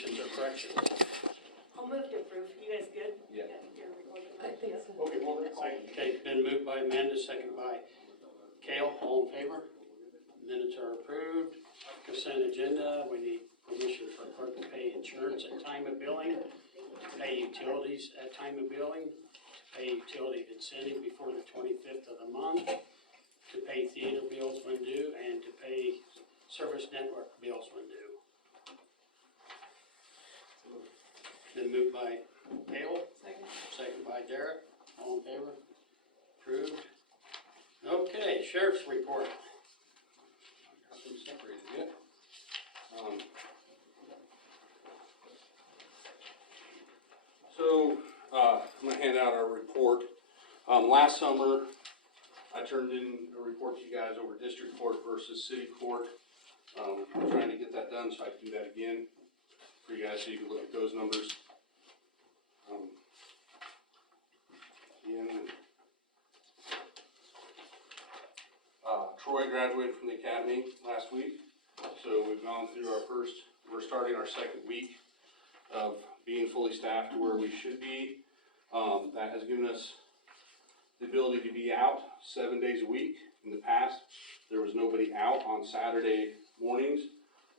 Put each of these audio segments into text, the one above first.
additions or corrections? I'll move to approve. You guys good? Yeah. I think so. Okay, well, second. Okay, it's been moved by Amanda, second by Kale, all in favor? Minutes are approved. Consent agenda, we need permission for clerk to pay insurance at time of billing, to pay utilities at time of billing, to pay utility incentive before the 25th of the month, to pay theater bills when due, and to pay service network bills when due. Been moved by Kale, second by Derek, all in favor? Approved. Okay, sheriff's report. Got them separated yet. I'm gonna hand out our report. Last summer, I turned in a report to you guys over district court versus city court. I'm trying to get that done so I can do that again for you guys so you can look at those numbers. Troy graduated from the academy last week, so we've gone through we're starting our second week of being fully staffed to where we should be. That has given us the ability to be out 7 days a week. In the past, there was nobody out on Saturday mornings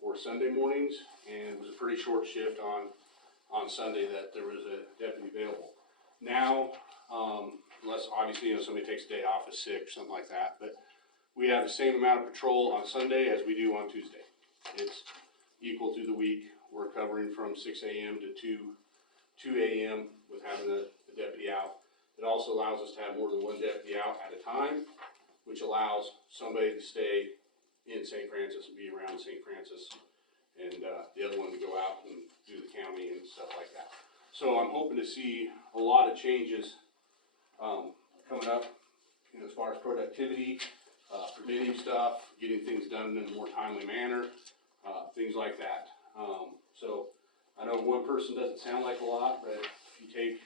or Sunday mornings, and it was a pretty short shift on Sunday that there was a deputy available. Now, unless obviously somebody takes a day off, is sick or something like that, but we have the same amount of patrol on Sunday as we do on Tuesday. It's equal through the week. We're covering from 6 a.m. to 2 a.m. with having the deputy out. It also allows us to have more than one deputy out at a time, which allows somebody to stay in St. Francis and be around St. Francis, and the other one to go out and do the county and stuff like that. So I'm hoping to see a lot of changes coming up, as far as productivity, preventing stuff, getting things done in a more timely manner, things like that. So I know one person doesn't sound like a lot, but if you take,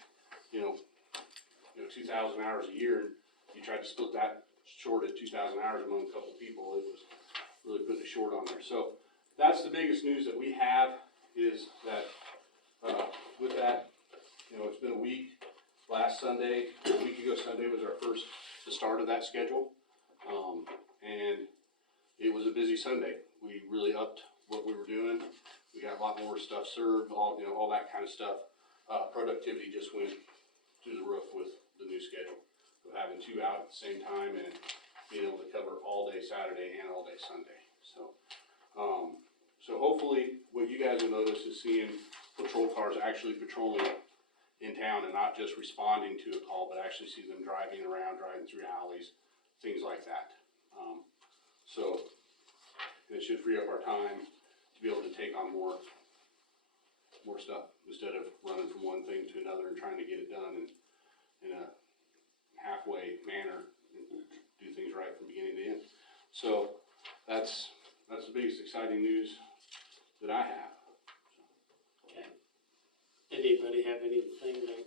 2,000 hours a year, and you try to split that short at 2,000 hours among a couple of people, it was really putting it short on there. So that's the biggest news that we have, is that with that, it's been a week. Last Sunday, a week ago Sunday was the start of that schedule. And it was a busy Sunday. We really upped what we were doing. We got a lot more stuff served, all that kind of stuff. Productivity just went through the roof with the new schedule of having two out at the same time and being able to cover all day Saturday and all day Sunday. So hopefully what you guys will notice is seeing patrol cars actually patrolling in town and not just responding to a call, but actually see them driving around, driving through alleys, things like that. So it should free up our time to be able to take on more stuff instead of running from one thing to another and trying to get it done in a halfway manner and do things right from beginning to end. So that's the biggest exciting news that I have. Okay. Anybody have anything that,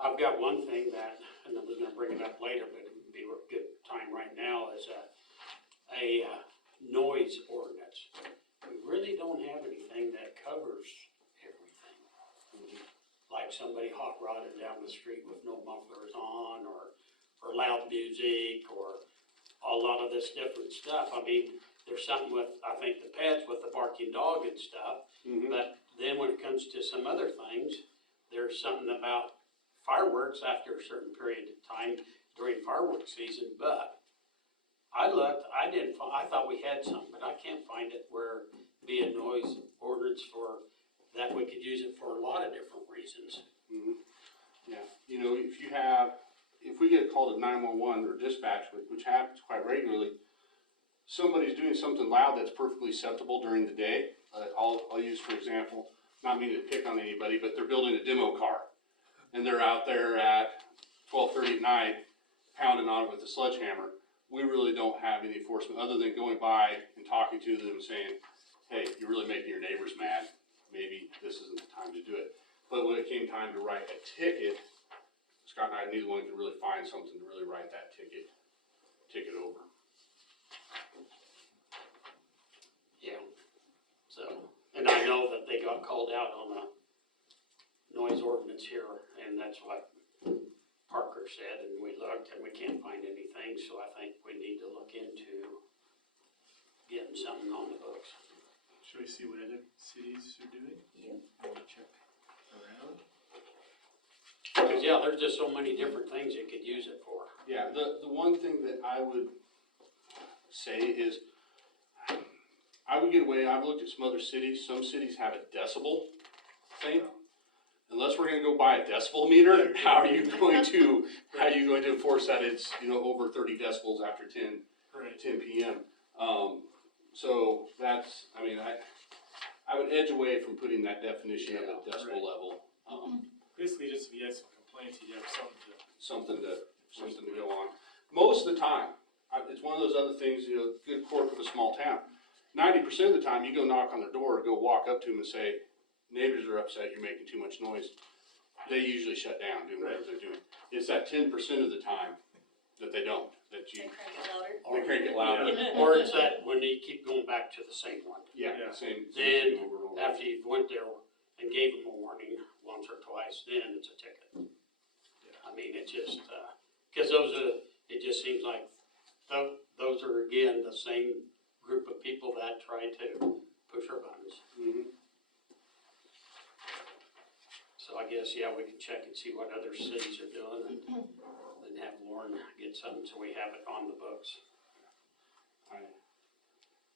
I've got one thing that, and I was gonna bring it up later, but it would be a good time right now, is a noise ordinance. We really don't have anything that covers everything. Like somebody hot rodding down the street with no mufflers on, or loud music, or a lot of this different stuff. I mean, there's something with, I think, the pets with the barking dog and stuff, but then when it comes to some other things, there's something about fireworks after a certain period of time during fireworks season, but I looked, I thought we had some, but I can't find it where be a noise ordinance for that. We could use it for a lot of different reasons. Yeah, if we get called at 911 or dispatch, which happens quite regularly, somebody's doing something loud that's perfectly acceptable during the day. I'll use, for example, not meaning to pick on anybody, but they're building a demo car, and they're out there at 12:30 at night pounding on it with a sledgehammer. We really don't have any enforcement other than going by and talking to them and saying, hey, you're really making your neighbors mad. Maybe this isn't the time to do it. But when it came time to write a ticket, Scott and I, neither one could really find something to really write that ticket over. Yeah. So, and I know that they go got called out on the noise ordinance here, and that's what Parker said, and we looked, and we can't find anything, so I think we need to look into getting something on the books. Should we see what other cities are doing? Yeah. Maybe check around? Because, yeah, there's just so many different things you could use it for. Yeah, the one thing that I would say is, I would get away, I've looked at some other cities, some cities have a decibel thing. Unless we're gonna go buy a decibel meter, how are you going to enforce that it's, over 30 decibels after 10 Right. PM? So that's, I mean, I would edge away from putting that definition of a decibel Right. level. Basically, just if you had some complaints, you'd have something to. something to go on. Most of the time, it's one of those other things, good quirk of a small town. 90% of the time, you go knock on their door, or go walk up to them and say, neighbors are upset, you're making too much noise. They usually shut down, doing whatever they're doing. It's that 10% of the time that they don't, that you, They crank it louder. they crank it louder. Or it's that when you keep going back to the same one. Yeah, Yeah. same Then, thing over and over. After you went there and gave them a warning once or twice, then it's a ticket. I mean, it just, cause it just seems like, those are again, the same group of people that try to push our buttons. Mhm. So I guess, yeah, we can check and see what other cities are doing and have Lauren get something so we have it on the books.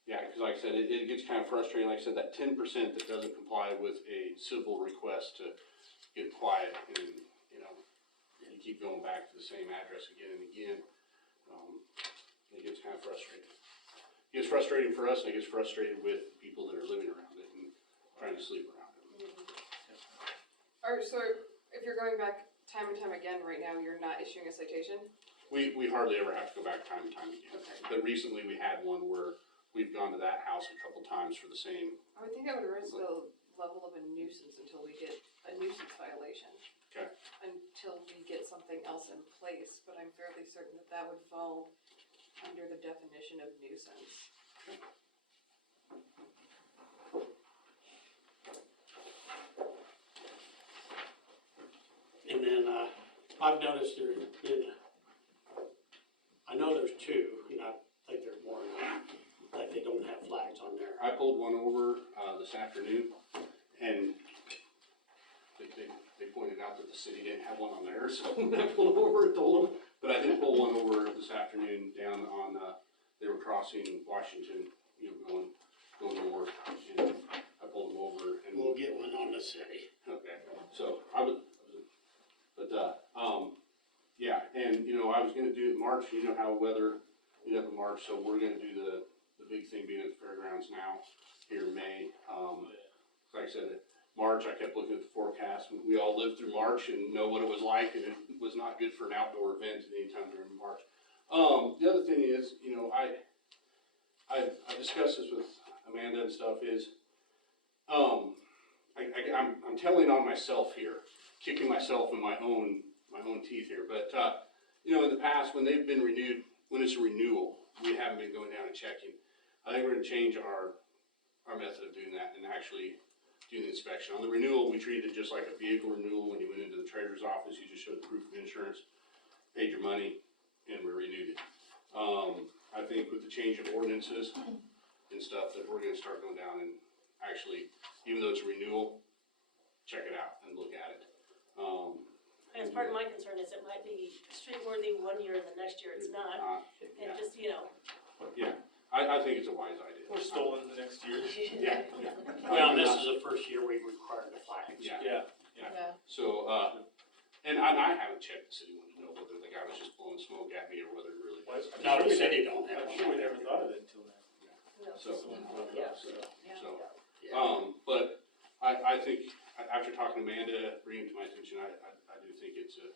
Yeah, because like I said, it gets kind of frustrating, like I said, that 10% that doesn't comply with a civil request to get quiet, and, you keep going back to the same address again and again, it gets kind of frustrating. It gets frustrating for us, and it gets frustrated with people that are living around it and trying to sleep around it. Or, so if you're going back time and time again right now, you're not issuing a citation? We hardly ever have to go back time and time again, Okay. but recently we had one where we've gone to that house a couple times for the same. I would think that would raise the level of a nuisance until we get a nuisance violation. Okay. Until we get something else in place, but I'm fairly certain that that would fall under the definition of nuisance. And then, I've noticed there's been, I know there's two, and I think there's more than that, that they don't have flags on there. I pulled one over, this afternoon, and they pointed out that the city didn't have one on there, so I pulled over and told them. But I did pull one over this afternoon down on, they were crossing Washington, going north, and I pulled them over and. We'll get one on the city. Okay, so yeah, and, I was gonna do it in March, how weather, up in March, so we're gonna do the big thing being at the fairgrounds now, here in May. Like I said, March, I kept looking at the forecast, and we all lived through March and know what it was like, and it was not good for an outdoor event at any time during March. The other thing is, I discussed this with Amanda and stuff, is, I'm telling on myself here, kicking myself in my own teeth here, but, in the past, when they've been renewed, when it's a renewal, we haven't been going down and checking. I think we're gonna change our method of doing that and actually do the inspection. On the renewal, we treated it just like a vehicle renewal. When you went into the treasurer's office, you just showed proof of insurance, paid your money, and we renewed it. I think with the change of ordinances and stuff, that we're gonna start going down and actually, even though it's a renewal, check it out and look at it. As part of my concern is it might be street worthy one year and the next year it's not, and Yeah, just, yeah, I think it's a wise idea. Or stolen the next year. Yeah. Well, and this is the first year we required the flags. Yeah. Yeah. So, and I haven't checked the city one to know whether the guy was just blowing smoke at me or whether it really. No, the city don't have I'm sure we never thought of it until now. So, Someone brought it Yeah. up, so. Yeah. But I think, after talking to Amanda, bringing it to my attention, I do think it's a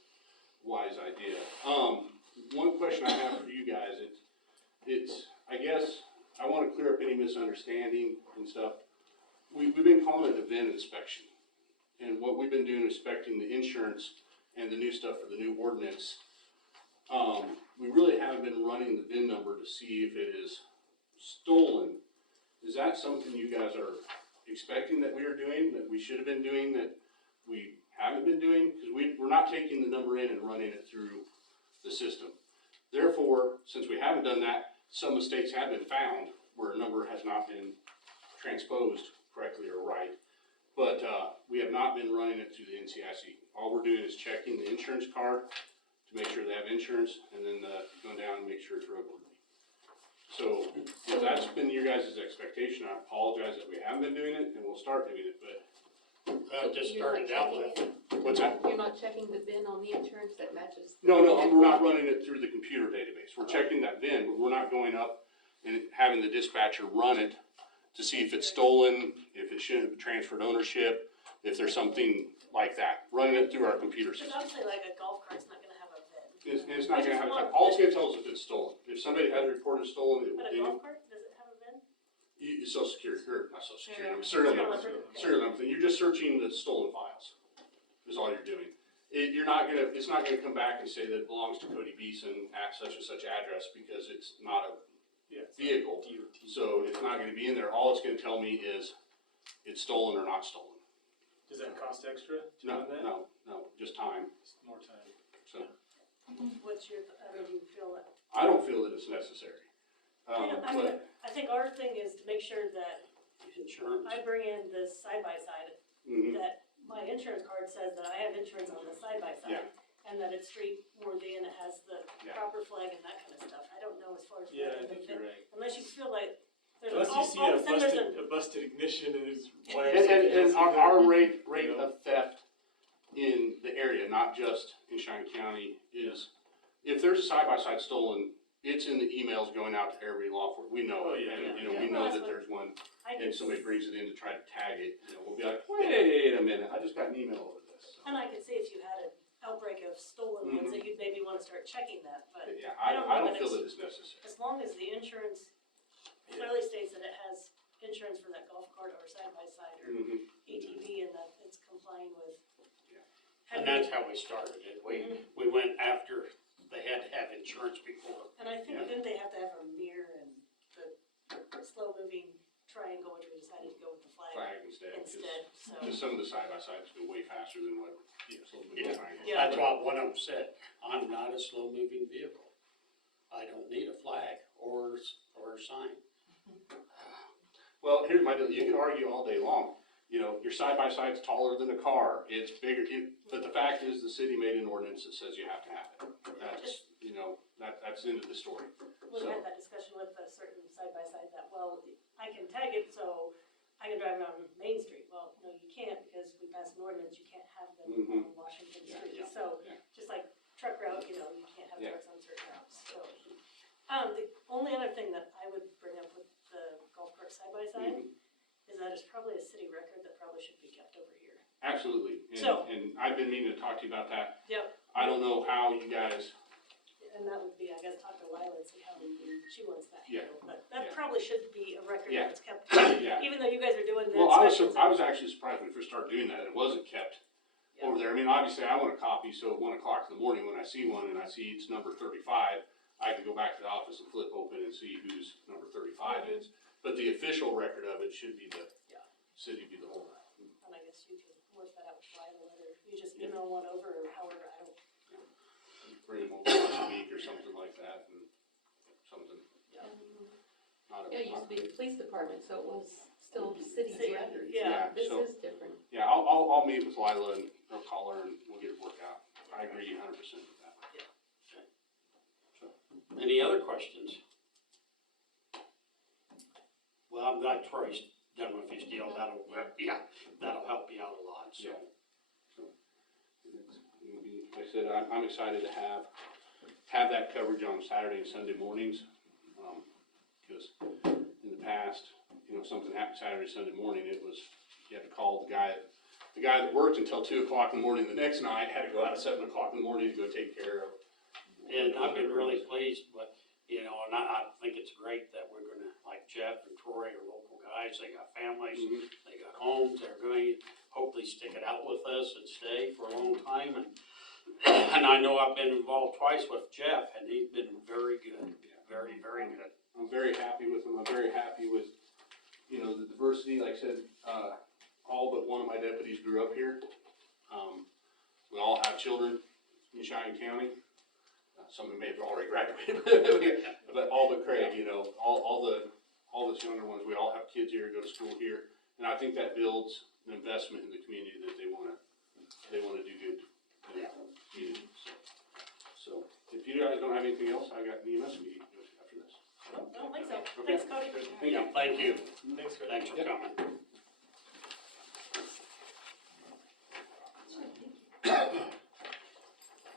wise idea. One question I have for you guys, it's, I guess, I wanna clear up any misunderstanding and stuff. We've been calling it a VIN inspection. And what we've been doing, inspecting the insurance and the new stuff for the new ordinance. We really haven't been running the VIN number to see if it is stolen. Is that something you guys are expecting that we are doing, that we should have been doing, that we haven't been doing, because we're not taking the number in and running it through the system. Therefore, since we haven't done that, some mistakes have been found where a number has not been transposed correctly or right. But, we have not been running it through the NCIC. All we're doing is checking the insurance card to make sure they have insurance, and then, going down and make sure it's roadworthy. So, if that's been your guys' expectation, I apologize that we haven't been doing it, and we'll start doing it, but. Just started out with, What's that? You're not checking the VIN on the insurance that matches? No, we're not running it through the computer database. We're checking that VIN, but we're not going up and having the dispatcher run it to see if it's stolen, if it shouldn't have transferred ownership, if there's something like that. Running it through our computer Because system. obviously like a golf cart's not gonna have a VIN. It's not gonna have, all it's gonna tell us if it's stolen. If somebody had reported stolen, it But a golf cart, does it have a VIN? Social security, or not social security, serial number. Serial number, you're just searching the stolen files, is all you're doing. It's not gonna come back and say that it belongs to Cody Beeson at such and such address, because it's not a vehicle. So it's not gonna be in there. All it's gonna tell me is it's stolen or not stolen. Does that cost extra to No, run that? no, just time. Just more time. So What's your, do you feel that? I don't feel that it's necessary. But, I think our thing is to make sure that insurance. I bring in this side-by-side, mhm, that my insurance card says that I have insurance on the side-by-side. Yeah. And that it's street worthy and it has the Yeah. proper flag and that kind of stuff. I don't know as far as. Yeah, I running think the you're VIN, right. Unless you feel like there's Unless you all see of a sudden there's a busted ignition and it's wires. and our rate You know? of theft in the area, not just in Cheyenne County, is, if there's a side-by-side stolen, it's in the emails going out to every law enforcement. We know Oh, it, yeah. and, Yeah. we Yeah. know Well, that that's there's one, I and can, somebody brings it in to try to tag it, we'll be like, wait a minute, I just got an email over this. and I could see if you had an outbreak of stolen Mhm. ones that you'd maybe wanna start checking that, but Yeah, I I don't don't know that feel it's- that it's necessary. as long as the insurance clearly states that it has insurance for that golf cart or side-by-side or Mhm. ATV and that it's complying with. Yeah. And that's how we started it. We went after, they had to have insurance before. And I think, Yeah. didn't they have to have a mirror and the slow-moving triangle, which we decided to go with the flag Flag instead, instead, so. because some of the side-by-sides go way faster than what. Yeah. That's what one of them said, I'm not a slow-moving vehicle. I don't need a flag or a sign. Well, here's my deal, you can argue all day long, your side-by-side's taller than a car, it's bigger, but the fact is, the city made an ordinance that says you have to have it. That's, that's the end of the story. We had that discussion with a certain side-by-side that, well, I can tag it so I can drive around Main Street. Well, no, you can't because we passed an ordinance, you can't have them Mhm. on Washington Yeah, Street. yeah, So, yeah. just like truck route, you can't have Yeah. trucks on certain routes, so. The only other thing that I would bring up with the golf cart side-by-side Mhm. is that it's probably a city record that probably should be kept over here. Absolutely, So- and I've been meaning to talk to you about that. Yep. I don't know how you guys, And that would be, I guess, talk to Lila and see how she wants that Yeah. handled, but that Yeah. probably should be a record Yeah. that's kept. Yeah. Even though you guys are doing the well, I inspections. was actually surprised when we first started doing that, it wasn't kept Yeah. over there. I mean, obviously, I want a copy, so at 1:00 in the morning, when I see one and I see it's number 35, I can go back to the office and flip open and see whose number 35 is. But the official record of it should be the Yeah. city be the holder. And I guess you could work that out with Lila, whether you just Yeah. email one over or however, I don't. Bring them over once a week or something like that, and something. Not a- Yeah, it used to be the police department, so it was still city's City, records. yeah. This So- is different. Yeah, I'll meet with Lila and I'll call her and we'll get it worked out. I agree 100% with that. Any other questions? Well, I'm glad Troy's done with his deal, that'll help you out a lot, so. Yeah. Like I said, I'm excited to have that coverage on Saturday and Sunday mornings. Because in the past, something happened Saturday, Sunday morning, it was, you had to call the guy that worked until 2:00 in the morning the next night, had to go out at 7:00 in the morning to go take care of. And I've been really pleased, but, and I think it's great that we're gonna, like Jeff and Troy are local guys, they got families, Mhm. they got homes, they're going to hopefully stick it out with us and stay for a long time, and I know I've been involved twice with Jeff, and he's been very good, very, very good. I'm very happy with them. I'm very happy with you know, the diversity, like I said, all but one of my deputies grew up here. We all have children in Cheyenne County. Some of them may have already graduated, but all but Craig, you know, all the younger ones, we all have kids here, go to school here. And I think that builds an investment in the community that they wanna do good in the community. So if you guys don't have anything else, I got an EMS meeting after this. I don't think so. Okay. Thanks, Cody. Yeah, thank you. Thanks, Craig. Thanks for coming.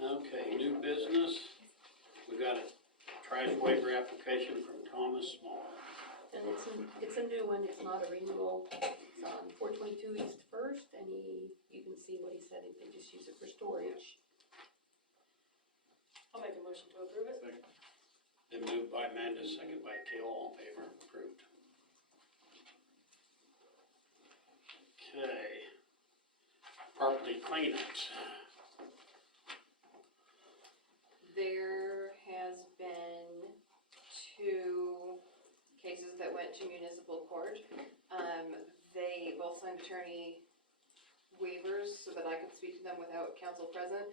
Okay, new business. We got a trash waiver application from Thomas Small. And it's a new one, it's not a renewal. It's on 422 East First, and you can see what he said, they just use it for storage. I'll make a motion to approve it. Been moved by Amanda, second by Kale, all in favor, approved. Okay. Property cleanups. There has been 2 cases that went to municipal court. They both signed attorney waivers so that I could speak to them without counsel present.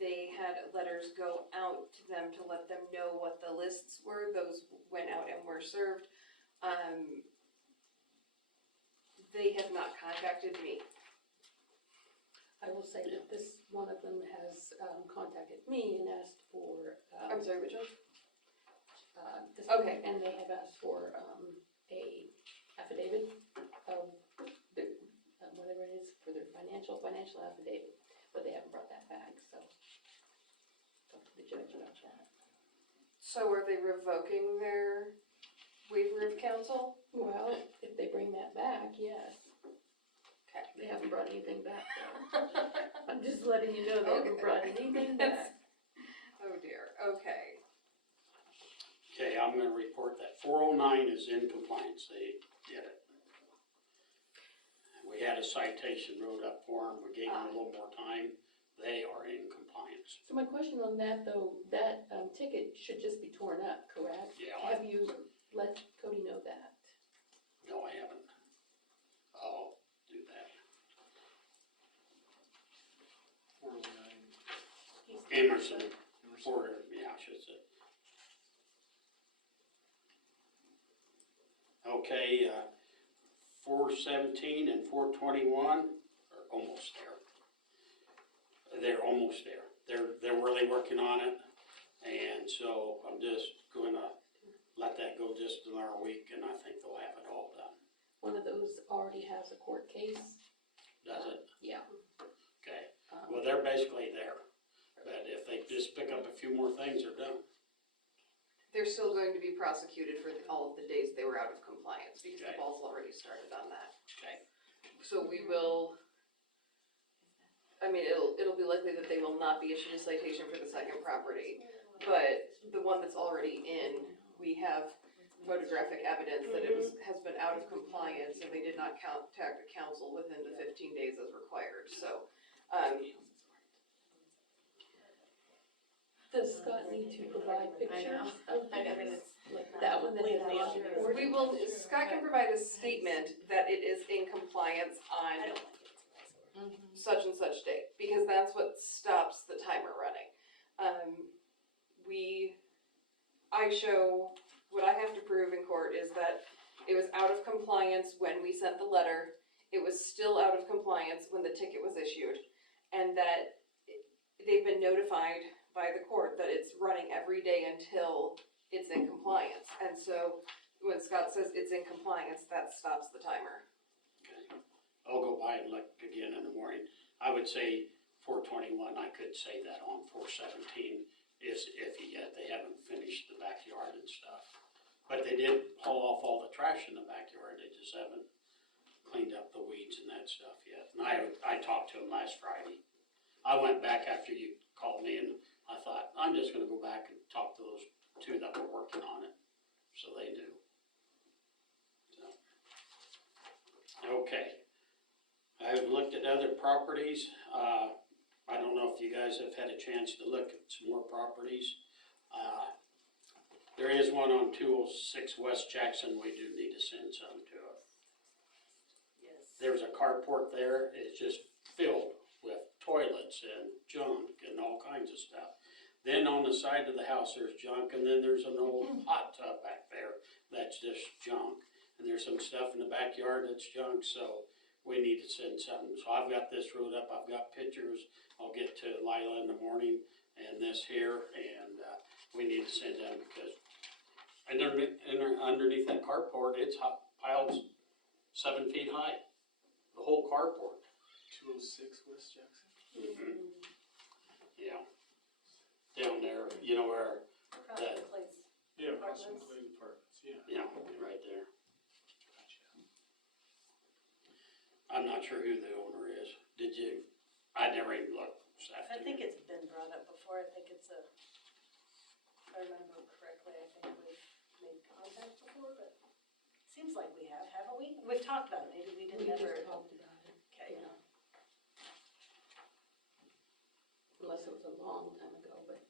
They had letters go out to them to let them know what the lists were. Those went out and were served. They have not contacted me. I will say that this, one of them has contacted me and asked for. I'm sorry, which one? This Okay. one, and they have asked for a affidavit of the, whatever it is, for their financial affidavit, but they haven't brought that back, so. Talk to the judge about that. So are they revoking their waiver of counsel? Well, if they bring that back, yes. Okay. They haven't brought anything back though. I'm just letting you know they haven't brought anything back. Oh dear, okay. Okay, I'm gonna report that 409 is in compliance, they did it. We had a citation wrote up for them, we gave them a little more time, they are in compliance. So my question on that though, that ticket should just be torn up, correct? Yeah, Have you let Cody know that? No, I haven't. I'll do that. 409. Emerson, yeah, I should say. Okay, 417 and 421 are almost there. They're almost there. They're really working on it, and so I'm just gonna let that go just another week, and I think they'll have it all done. One of those already has a court case. Does it? Yeah. Okay. Well, they're basically there, but if they just pick up a few more things, they're done. They're still going to be prosecuted for all of the days they were out of compliance because Okay. the ball's already started on that. Okay. So we will, I mean, it'll be likely that they will not be issued a citation for the second property. But the one that's already in, we have photographic evidence that it has been out of compliance and they did not contact a counsel within the 15 days as required, so. Does Scott need to provide pictures of I know. this, like that one that is not recorded? We will, Scott can provide a statement that it is in compliance on such and such date, because that's what stops the timer running. I show, what I have to prove in court is that it was out of compliance when we sent the letter, it was still out of compliance when the ticket was issued, and that they've been notified by the court that it's running every day until it's in compliance. And so when Scott says it's in compliance, that stops the timer. Okay. I'll go by and look again in the morning. I would say 421, I could say that on 417 is iffy yet. They haven't finished the backyard and stuff. But they did haul off all the trash in the backyard. They just haven't cleaned up the weeds and that stuff yet. And I talked to them last Friday. I went back after you called me and I thought, I'm just gonna go back and talk to those 2 that were working on it. So they knew. So. Okay. I've looked at other properties. I don't know if you guys have had a chance to look at some more properties. There is one on 206 West Jackson we do need to send some to it. there's a carport there, it's just filled with toilets and junk and all kinds of stuff. Then on the side of the house, there's junk, and then there's an old hot tub back there that's just junk. And there's some stuff in the backyard that's junk, so we need to send something. So I've got this wrote up, I've got pictures, I'll get to Lila in the morning, and this here, and, we need to send them, because underneath that carport, it's hot piles 7 feet high, the whole carport. 206 West Jackson. Mhm. Yeah. Down there, you know where, Across the place. Yeah, across from Apartments. Clay's Apartments, yeah. yeah, right there. Gotcha. I'm not sure who the owner is. Did you? I never even looked this I afternoon. think it's been brought up before, I think it's a, if I remember correctly, I think we've made contact before, but it seems like we have, haven't we? We've talked about it, maybe we We didn't just ever. talked about it, Okay, yeah. Unless it was a long time ago, but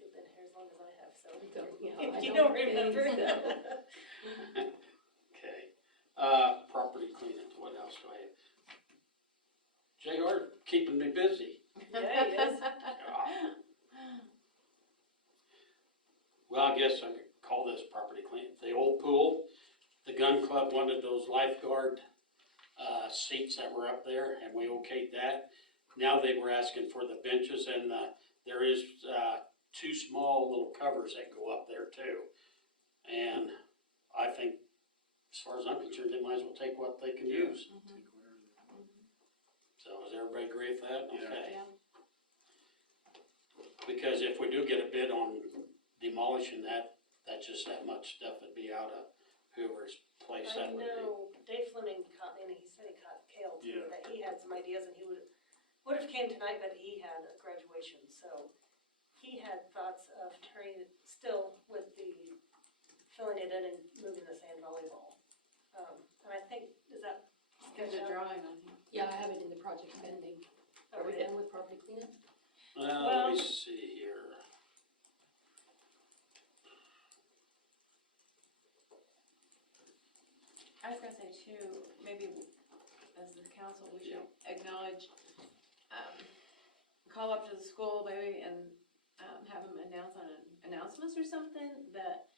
you've been here as long as I have, so. yeah, I You don't think remember? so. Okay. Property cleanup, what else do I have? JR keeping me busy. Yeah, he is. Well, I guess I could call this property cleanup. The old pool, the gun club wanted those lifeguard, seats that were up there, and we okayed that. Now they were asking for the benches, and, there is, 2 small little covers that go up there too. And I think, as far as I'm concerned, they might as well take what they can use. Take whatever they- So does everybody agree with that? Yeah. Okay. Yeah. Because if we do get a bid on demolishing that, that's just that much stuff that'd be out of whoever's place I that would be. know Dave Fleming caught me, and he said he caught Kale too, Yeah. that he had some ideas, and he would have came tonight, but he had a graduation, so he had thoughts of turning it still with the, filling it in and moving the sand volleyball. And I think, is that There's a sketch out? drawing on here. Yeah, I have it in the project pending. Are we Okay. done with property cleanup? Let me see here. I was gonna say too, maybe as the council, we should acknowledge, call up to the school maybe and, have them announce on announcements or something that,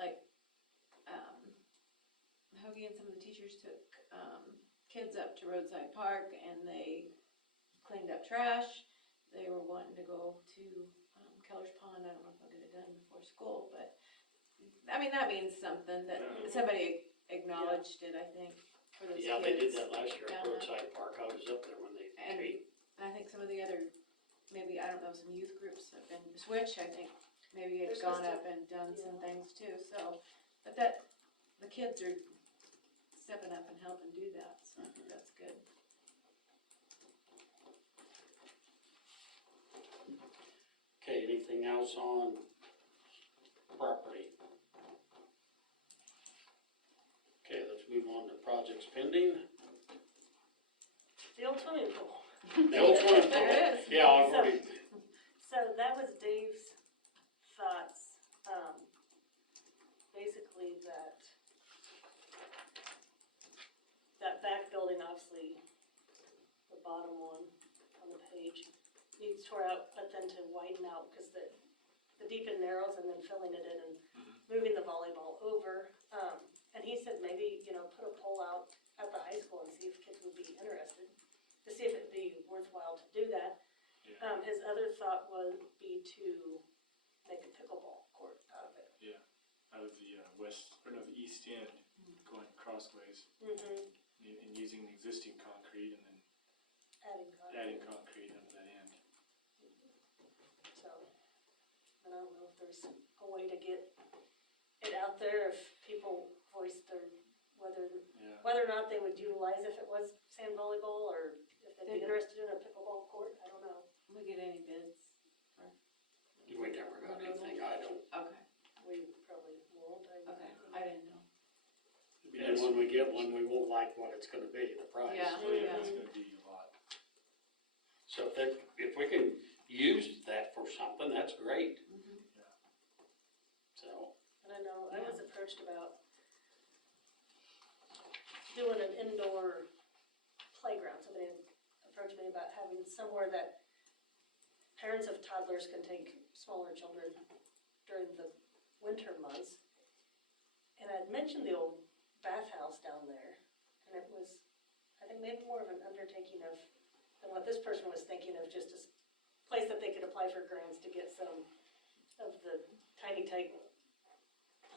like, Hoagie and some of the teachers took, kids up to Roadside Park and they cleaned up trash. They were wanting to go to, Keller's Pond, I don't know if they'll get it done before school, but, I mean, that means something that Yeah. somebody acknowledged it, I think, for those kids. Yeah, they did that last year at down there. Roadside Park. I was up there when they And came. I think some of the other, maybe, I don't know, some youth groups have been, Switch, I think, maybe They're it's gone supposed up and done some yeah. things too, so, but that, the kids are stepping up and helping do that, so I think that's good. Okay, anything else on property? Okay, let's move on to projects pending. The old swimming pool. The old swimming pool. There it is. Yeah, I've already, So that was Dave's thoughts, basically that back building, obviously, the bottom one on the page, needs tore out, but then to widen out, because the deep and narrows, and then filling it in and moving the volleyball over. And he said maybe, put a poll out at the high school and see if kids would be interested, to see if it'd be worthwhile to do that. Yeah. His other thought would be to make a pickleball court out of it. Out of the the east end, going crossways, Mm-hmm. and using the existing concrete and then Adding adding concrete. concrete under that end. So, and I don't know if there's a way to get it out there, if people voice their, Yeah. whether or not they would utilize if it was sand volleyball, or if they'd be They- interested in a pickleball court, I don't know. We get any bids? we never got anything, I don't. Okay, We probably won't, okay, I didn't know. It'd be And nice. when we get one, we won't like what it's gonna be, the price. Yeah. Oh, yeah, it's gonna be a lot. So if we can use that for something, that's great. So, And I know, I was approached about doing an indoor playground. Somebody approached me about having somewhere that parents of toddlers can take smaller children during the winter months. And I'd mentioned the old bathhouse down there, and it was, I think, maybe more of an undertaking than what this person was thinking of, just a place that they could apply for grants to get some of the tiny type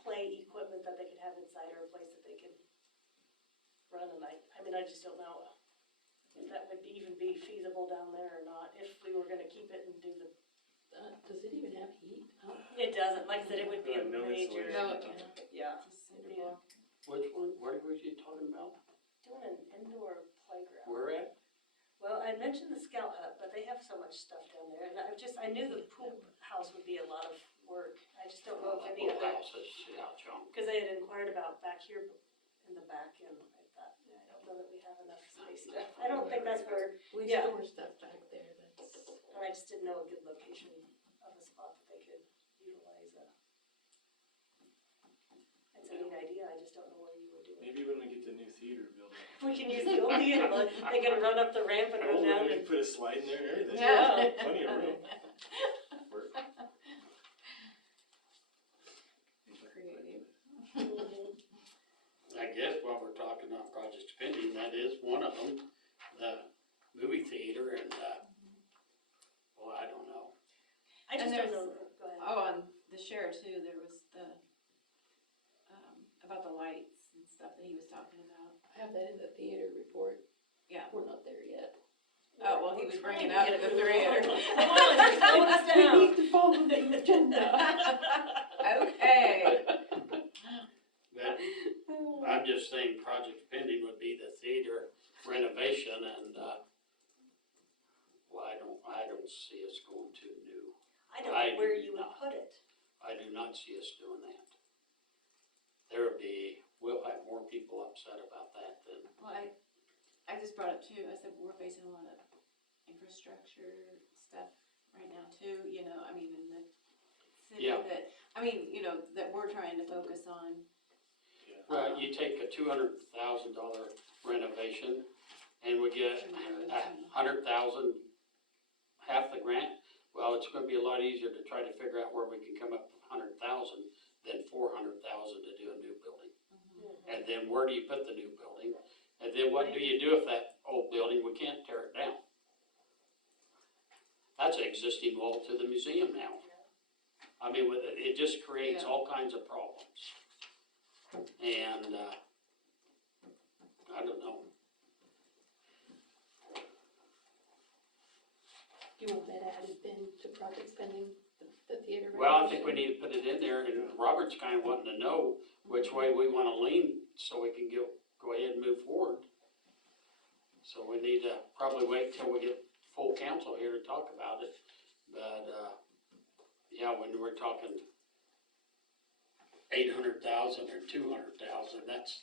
play equipment that they could have inside, or a place that they could run. And I mean, I just don't know if that would even be feasible down there or not, if we were gonna keep it and do the, Does it even have heat? Huh? it doesn't, like I said, it would be a No major, insulation. yeah, It's a it'd cinder be a, block. Which one, where was you talking about? doing an indoor playground. Where at? Well, I mentioned the Scout Hut, but they have so much stuff down there, and I knew the pool house would be a lot of work. I just don't know if any Pool other, houses, yeah, John. because they had inquired about back here in the back, and I thought, I don't know that we have enough space to, I don't think that's where, We Yeah. store stuff back there, that's, and I just didn't know a good location of a spot that they could utilize a. It's a neat idea, I just don't know where you would do it. Maybe when we get the new theater building. We can use the old theater, they can run up the ramp and go Oh, down we and. can put a slide in there and everything. Yeah. Plenty of room. Work. Creative. Mhm. I guess while we're talking on project spending, that is one of them, the movie theater and, well, I don't know. I just And don't there's- know, go ahead. Oh, on the share too, there was the, about the lights and stuff that he was talking about. I have that in the theater report. Yeah. We're not there yet. Oh, well, he was We're bringing trying up to the get it theater. moving. Come on, you're slowing us down. We need to follow the agenda. Okay. But I'm just saying project spending would be the theater renovation and, well, I don't see us going to new. I don't know where you would not. put it. I do not see us doing that. We'll have more people upset about that than, Well, I just brought up too, I said, we're facing a lot of infrastructure stuff right now too, you know, I mean, in the city Yeah. that, I mean, you know, that we're trying to focus on. well, you take a $200,000 renovation and we get $100,000, half the grant. Well, it's gonna be a lot easier to try to figure out where we can come up with $100,000 than $400,000 to do a new building. And then where do you put the new building? And then what do you do if that old building, we can't tear it down? That's an existing wall to the museum now. I mean, it just creates Yeah. all kinds of problems. And, I don't know. Do you want that added then to project spending, the theater renovation? Well, I think we need to put it in there, and Robert's kind of wanting to know which way we want to lean, so we can go ahead and move forward. So we need to probably wait till we get full council here to talk about it, but, yeah, when we're talking 800,000 or 200,000, that's,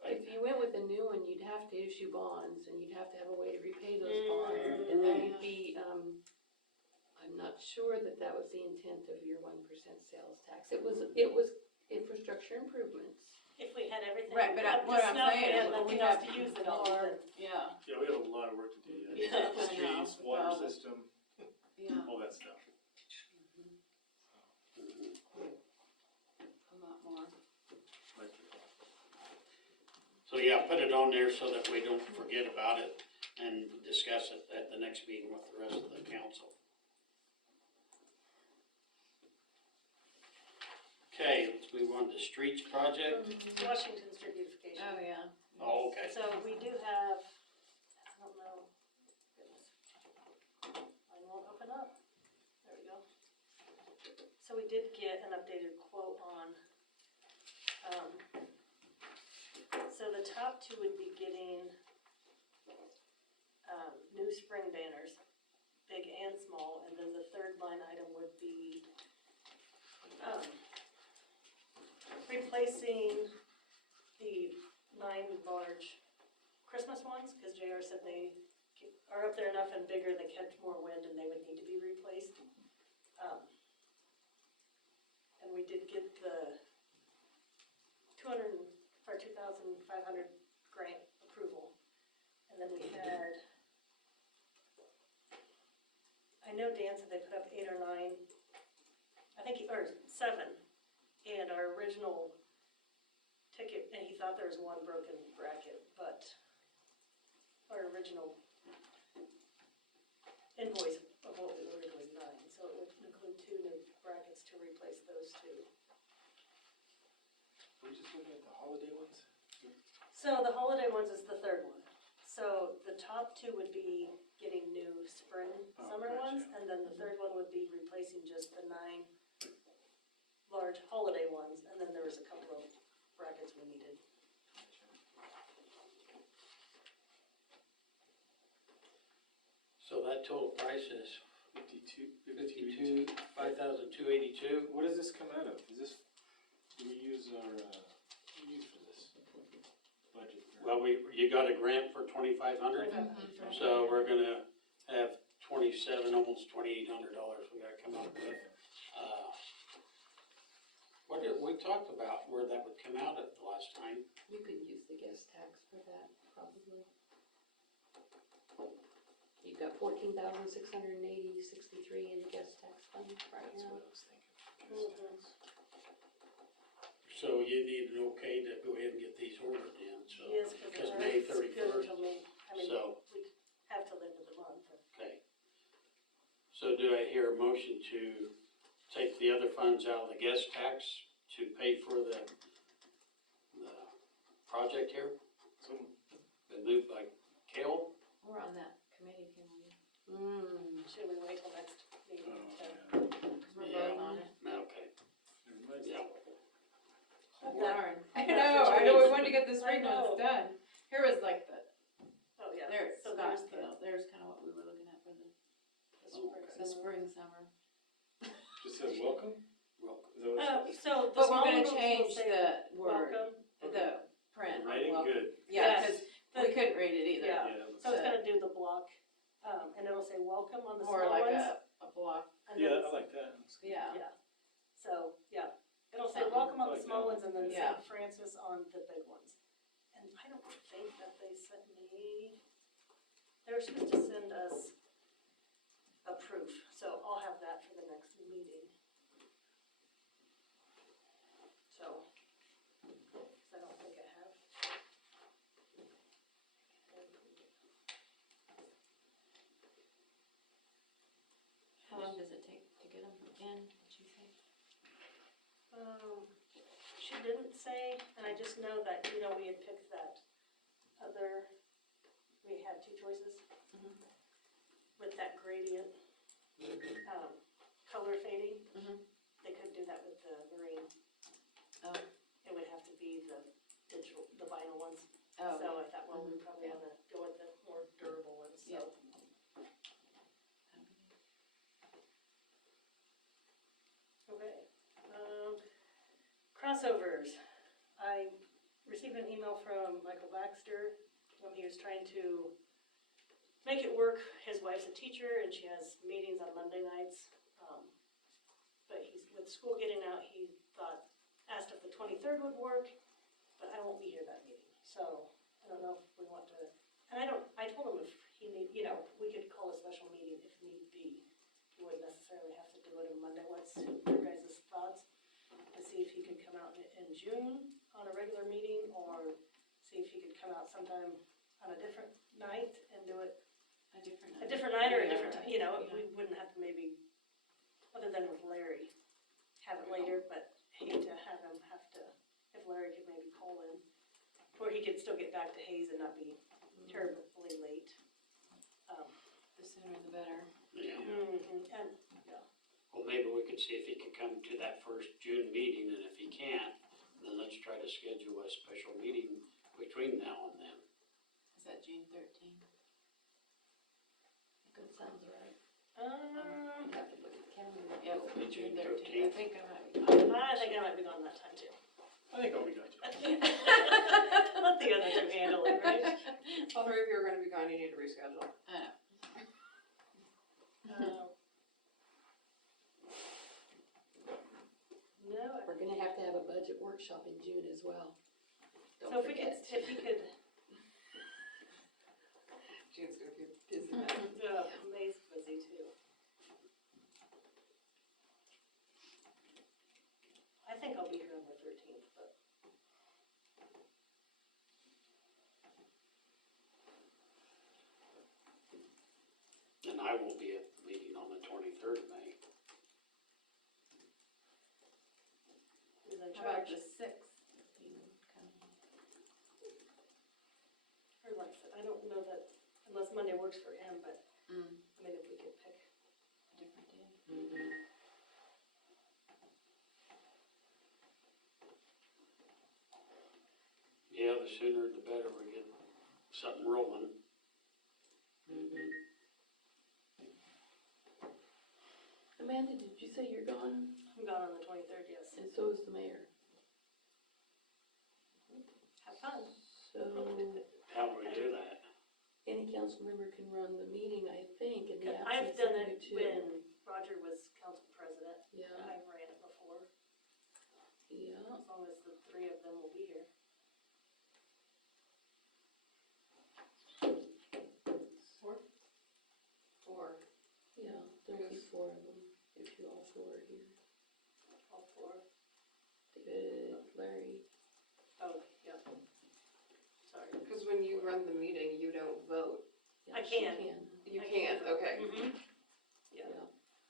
If you went with a new one, you'd have to issue bonds, and you'd have to have a way to repay those bonds, and that would be, I'm not sure that that was the intent of your 1% sales tax. It was infrastructure improvements. If we had everything. Right, but up to what I'm snuff, we saying had is when we nothing else have to use it on, more, then. yeah, Yeah, we have a lot of work to do yet. Yeah. Streets, I know. water Well, system, yeah, all that stuff. a lot more. Electrical. so yeah, put it on there so that we don't forget about it and discuss it at the next meeting with the rest of the council. Okay, let's move on to streets project. Washington Street beautification. Oh, yeah. Oh, okay. So we do have, I don't know, goodness. Mine won't open up. There we go. So we did get an updated quote on, so the top two would be getting, new spring banners, big and small, and then the third line item would be, replacing the 9 large Christmas ones, because JR said they are up there enough and bigger, they catch more wind and they would need to be replaced. And we did get the our 2,500 grant approval. And then we had, I know Dan said they put up 8 or 9, I think, or 7. And our original ticket, and he thought there was one broken bracket, but our original invoice of what we ordered was 9. So it would include 2 new brackets to replace those 2. We're just looking at the holiday ones? So the holiday ones is the third one. So the top 2 would be getting new spring, Oh, summer gotcha. ones, and then the third one would be replacing just the 9 large holiday ones, and then there was a couple of brackets we needed. So that total price is 52. 5,282. What does this come out of? Is this, do we use our, what do we use for this budget? Well, you got a grant for 2,500, so we're gonna have 27, almost $2,800 we gotta come up with. What did, we talked about where that would come out at the last time. You could use the guest tax for that, probably. You've got 14,680.63 in the guest tax fund right That's now. what I was thinking. So you need an okay to go ahead and get these ordered in, so. Yes, Because because May it's good 31st, until May, I mean, so- we have till the end of the month. Okay. So do I hear a motion to take the other funds out of the guest tax to pay for the project here? So, Been moved by Kale, We're on that committee, can we? Should we wait till next meeting? oh, to- yeah. Cause we're voting on it. okay, Never mind. yeah. Darn. I know, we wanted to get this I spring know. ones done. Here was like Oh, yeah. There's So there's the, Scottsdale, there's kinda what we were looking at for the the spring, summer. summer. Just says welcome? Welcome. Is that what it says? So the But small we're gonna ones will change say the word, welcome. the print on Writing, welcome. good. Yeah, Yes. cause we couldn't read it either. Yeah. Yeah, So it's gonna do the block, and it'll say welcome on the More small like ones. a block, And yeah, then, I like that. yeah. yeah, so, yeah, it'll say Something welcome on the like small that. ones and then Yeah. St. Francis on the big ones. And I don't think that they sent me, they were supposed to send us a proof, so I'll have that for the next meeting. So, 'cause I don't think I have. How long does it take to get them in, did you say? She didn't say, and I just know that, you know, we had picked that other, we had 2 choices. Mhm. With that gradient, color fading. Mhm. They couldn't do that with the marine. Oh. It would have to be the digital, the vinyl ones. Oh, So I thought, well, we Mhm. probably Yeah. wanna go with the more durable ones, so. Yeah. Okay, crossovers. I received an email from Michael Baxter when he was trying to make it work. His wife's a teacher and she has meetings on Monday nights. But he's, with school getting out, he asked if the 23rd would work, but I won't be here that meeting. So I don't know if we want to, and I told him if he we could call a special meeting if need be. We wouldn't necessarily have to do it on Monday. What's your guys' thoughts? To see if he could come out in June on a regular meeting, or see if he could come out sometime on a different night and do it a different a different night or a Yeah, different time, yeah. we wouldn't have to maybe, other than with Larry, have it later, but hate to have him have to, if Larry could maybe call in, where he could still get back to Hayes and not be terribly late. The sooner the better. Yeah. And, Well, maybe we could see if he could come to that first June meeting, and if he can't, then let's try to schedule a special meeting between now and then. Is that June 13th? That sounds right. um, You have to look at the calendar. Yep, Be June June 13th. 13th. I think I might be gone. I think I might be gone that time too. I think I'll be done too. Let the other 2 handle it, right? all 3 of you are gonna be gone, you need to reschedule. I know. No, We're gonna have to have a budget workshop in June as well. The So if we could, if you could, June's gonna be busy now. May's busy too. I think I'll be here on the 13th, but. And I will be at the meeting on the 23rd of May. Who's in How about charge? the sixth? You come Or like I said, I don't know that, unless Monday works for him, but, Mm. I mean, if we could pick. a different day. Yeah, the sooner the better we get something rolling. Amanda, did you say you're gone? I'm gone on the 23rd, yes. And so is the mayor. Have fun. So How do we do that? any council member can run the meeting, I think, in the I've absence done of you it two. when Roger was council president. Yeah, I've ran it before, yeah. as long as the three of them will be here. Four. Yeah, there'll be four of them, if you all four are here. All four. David, Larry. Oh, yeah. Sorry. Cause when you run the meeting, you don't vote. Yeah, I she can. You I can't, okay. Mm-hmm. Yeah,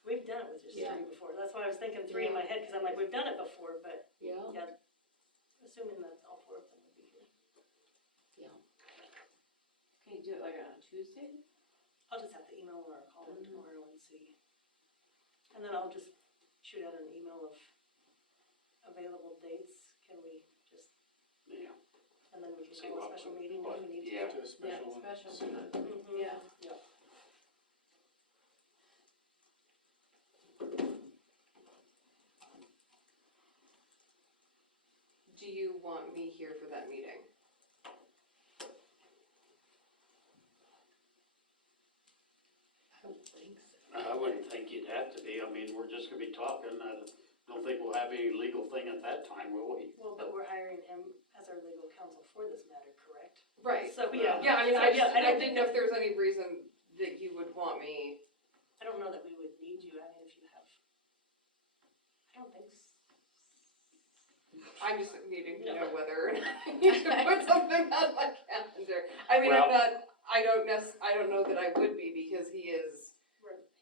We've done it with just Yeah. three before. That's why I was thinking three in my head, because I'm like, we've done it before, but yeah, yeah, assuming that all four of them would be here. yeah. Can you do it like on a Tuesday? I'll just have to email them or call them Mhm. tomorrow and see. And then I'll just shoot out an email of available dates. Can we just, Yeah. and then we can See call a what- special meeting what- if we need to. yeah. Do a special one special. sooner. Mhm. Yeah. Yeah. Do you want me here for that meeting? I don't think so. I wouldn't think you'd have to be. I mean, we're just gonna be talking. I don't think we'll have any legal thing at that time, will we? Well, but we're hiring him as our legal counsel for this matter, correct? Right. So, yeah. Yeah, I mean, So, I yeah, just, I I don't didn't think know that, if there was any reason that you would want me. I don't know that we would need you. I mean, if you have, I don't think so. I'm just needing to No. know whether or not I need to put something on my calendar. I mean, Well- I don't know that I would be because he is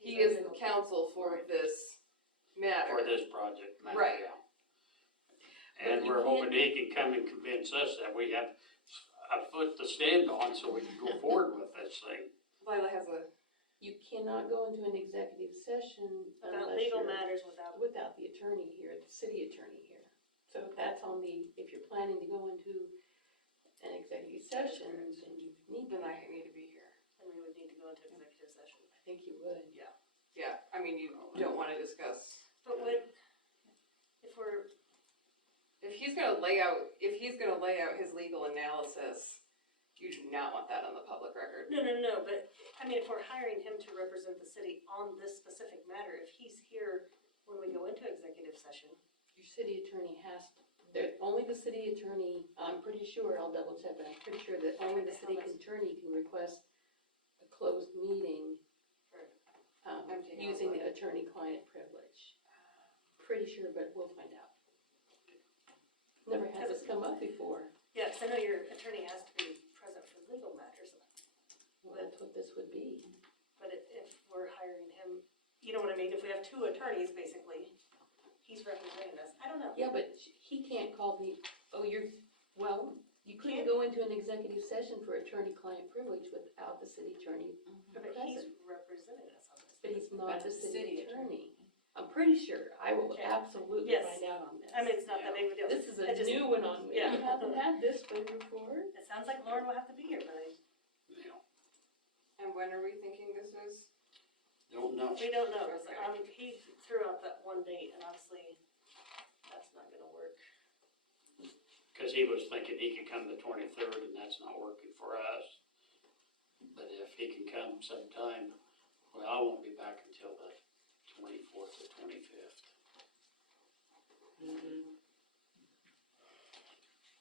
He's our the legal counsel for Right. this matter. For this project matter, Right. yeah. And you we're can't- hoping he can come and convince us that we have a foot to stand on so we can go forward with this thing. Lila has a, You cannot go into an executive session About unless legal you're matters without, without the attorney here, the city attorney here. So if that's on the, if you're planning to go into an executive session, then you need to. then I need to be here. and we would need to go into executive session. I think you would. Yeah, I mean, you don't wanna discuss. But would, if we're, If he's gonna lay out his legal analysis, you do not want that on the public record. no, but, I mean, if we're hiring him to represent the city on this specific matter, if he's here when we go into executive session, Your city attorney has, only the city attorney, I'm pretty sure, I'll double check, but I'm pretty sure that only the city attorney can request a closed meeting Right. I'm taking using off the attorney-client privilege. Pretty sure, but we'll find out. Never had this come up before. yeah, 'cause I know your attorney has to be present for legal matters, Well, that's what this would be. but if we're hiring him, you know what I mean, if we have two attorneys, basically, he's representing us, I don't know. Yeah, but he can't call the, you couldn't go into an executive session for attorney-client privilege without the city attorney, But he's representing us on this. but he's not the But the city city attorney. I'm pretty sure. I will Okay. absolutely Yes. find out on this. I mean, it's not that big of a deal. This is I a just- new one on me. Yeah. I haven't had this one before. It sounds like Lauren will have to be here, but Yeah. And when are we thinking this is? Don't know. we don't know. Okay. He threw out that one date, and obviously, that's not gonna work. Cause he was thinking he could come the 23rd and that's not working for us. But if he can come sometime, well, I won't be back until the 24th or 25th.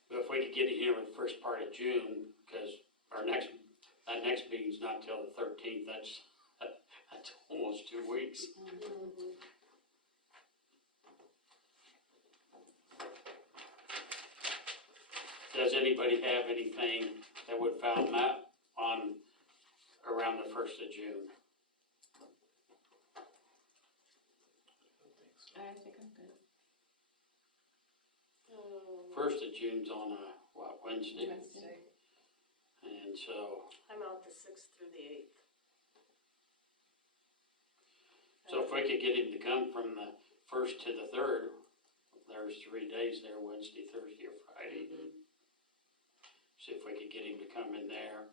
But if we could get it here in the first part of June, cause that next meeting's not till the 13th, that's almost 2 weeks. Does anybody have anything that would found that on around the 1st of June? I think I'm good. 1st of June's on a, Wednesday? Wednesday. And so, I'm out the 6th through the 8th. so if we could get him to come from the 1st to the 3rd, there's 3 days there, Wednesday, Thursday, or Friday. See if we could get him to come in there.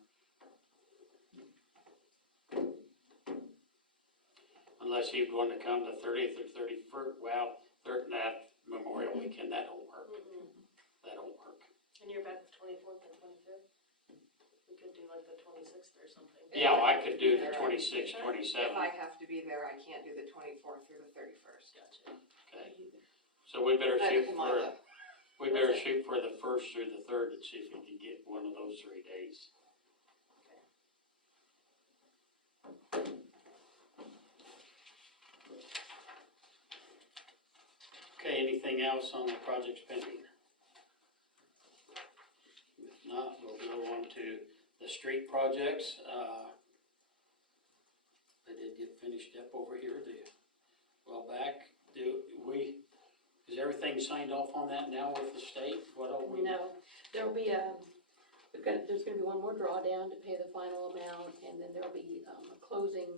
Unless he'd want to come the 30th or 31st, well, that Memorial Weekend, that don't work. That don't work. And you're back the 24th and 25th? We could do like the 26th or something. Yeah, I could do the Yeah. 26th, If 27th. I have to be there, I can't do the 24th through the 31st. Gotcha. Okay. So we better Neither shoot can for, Martha. we better shoot for the 1st through the 3rd and see if we can get one of those 3 days. Okay, anything else on the projects pending? If not, we'll go on to the street projects. They did get finished up over here, well back. Is everything signed off on that now with the state? What are we? No, there'll be there's gonna be one more drawdown to pay the final amount, and then there'll be, a closing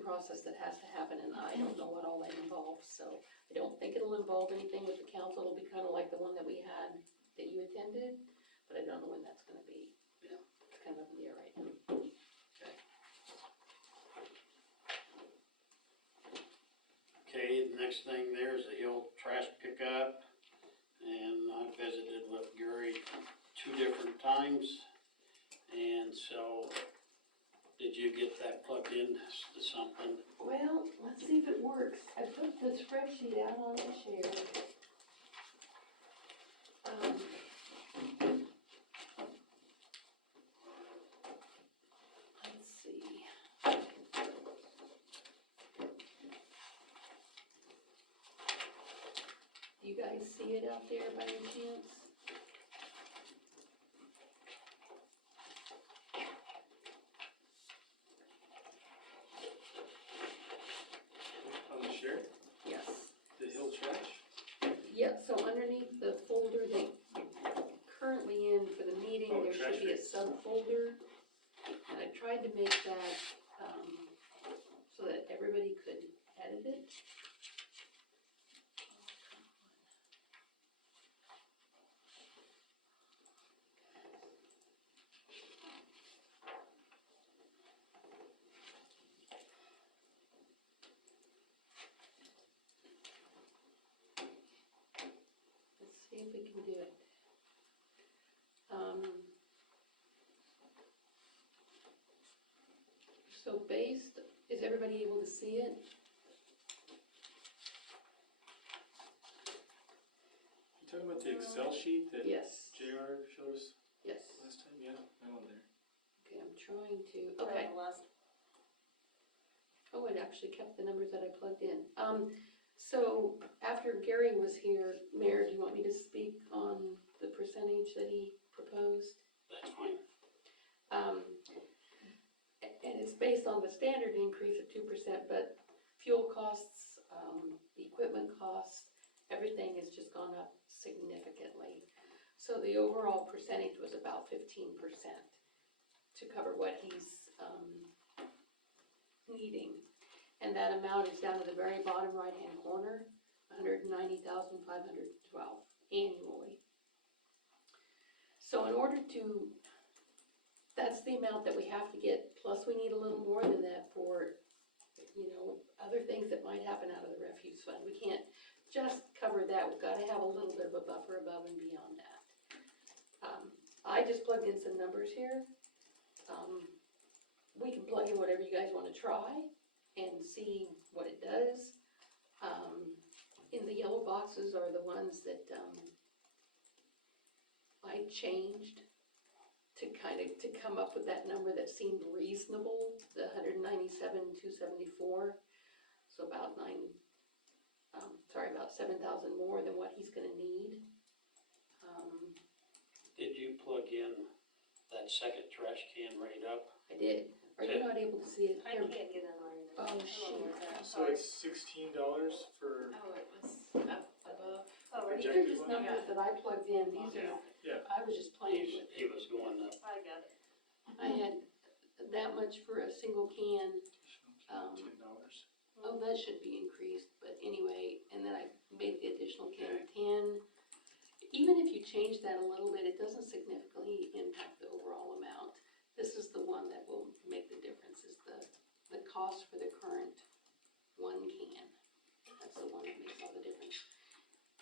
process that has to happen, and I don't know what all that involves, so I don't think it'll involve anything with the council. It'll be kinda like the one that we had, that you attended, but I don't know when that's gonna be. Yeah. It's kind of up in the air right now. Okay, the next thing there is the Hill trash pickup, and I visited with Gary 2 different times, and so, did you get that plugged in to something? Well, let's see if it works. I put the spreadsheet out on the share. Let's see. Do you guys see it out there by any chance? On the share, Yes. the hill trash? Yeah, so underneath the folder that you're currently in for the meeting, Oh, there should be a subfolder. And I tried to make that, so that everybody could edit it. Let's see if we can do it. So is everybody able to see it? You talking about the Excel sheet that Yes, JR showed us yes. last time? Yeah, that one there. Okay, I'm trying to, okay. Oh, it actually kept the numbers that I plugged in. So after Gary was here, Mayor, do you want me to speak on the percentage that he proposed? That's fine. And it's based on the standard increase of 2%, but fuel costs, equipment costs, everything has just gone up significantly. So the overall percentage was about 15% to cover what he's needing. And that amount is down to the very bottom right-hand corner, $190,512 annually. So in order to, that's the amount that we have to get, plus we need a little more than that for, other things that might happen out of the refuse fund. We can't just cover that, we've gotta have a little bit of a buffer above and beyond that. I just plugged in some numbers here. We can plug in whatever you guys wanna try and see what it does. In the yellow boxes are the ones that, I changed to to come up with that number that seemed reasonable, the 197,274. So about about 7,000 more than what he's gonna need. Did you plug in that second trash can right up? I did. Are you not able to see it? I Here. can't get in mine. Oh, I don't know shoot. where it's at. So Sorry. it's $16 for, Oh, it was up above. Oh, right These here. are just numbers that I plugged in. These are, Yeah. I was just playing with. He was going up. I got it. I had that much for a single can. $10. Oh, that should be increased, but anyway, and then I made the additional can of 10. Even if you change that a little bit, it doesn't significantly impact the overall amount. This is the one that will make the difference, is the cost for the current one can. That's the one that makes all the difference.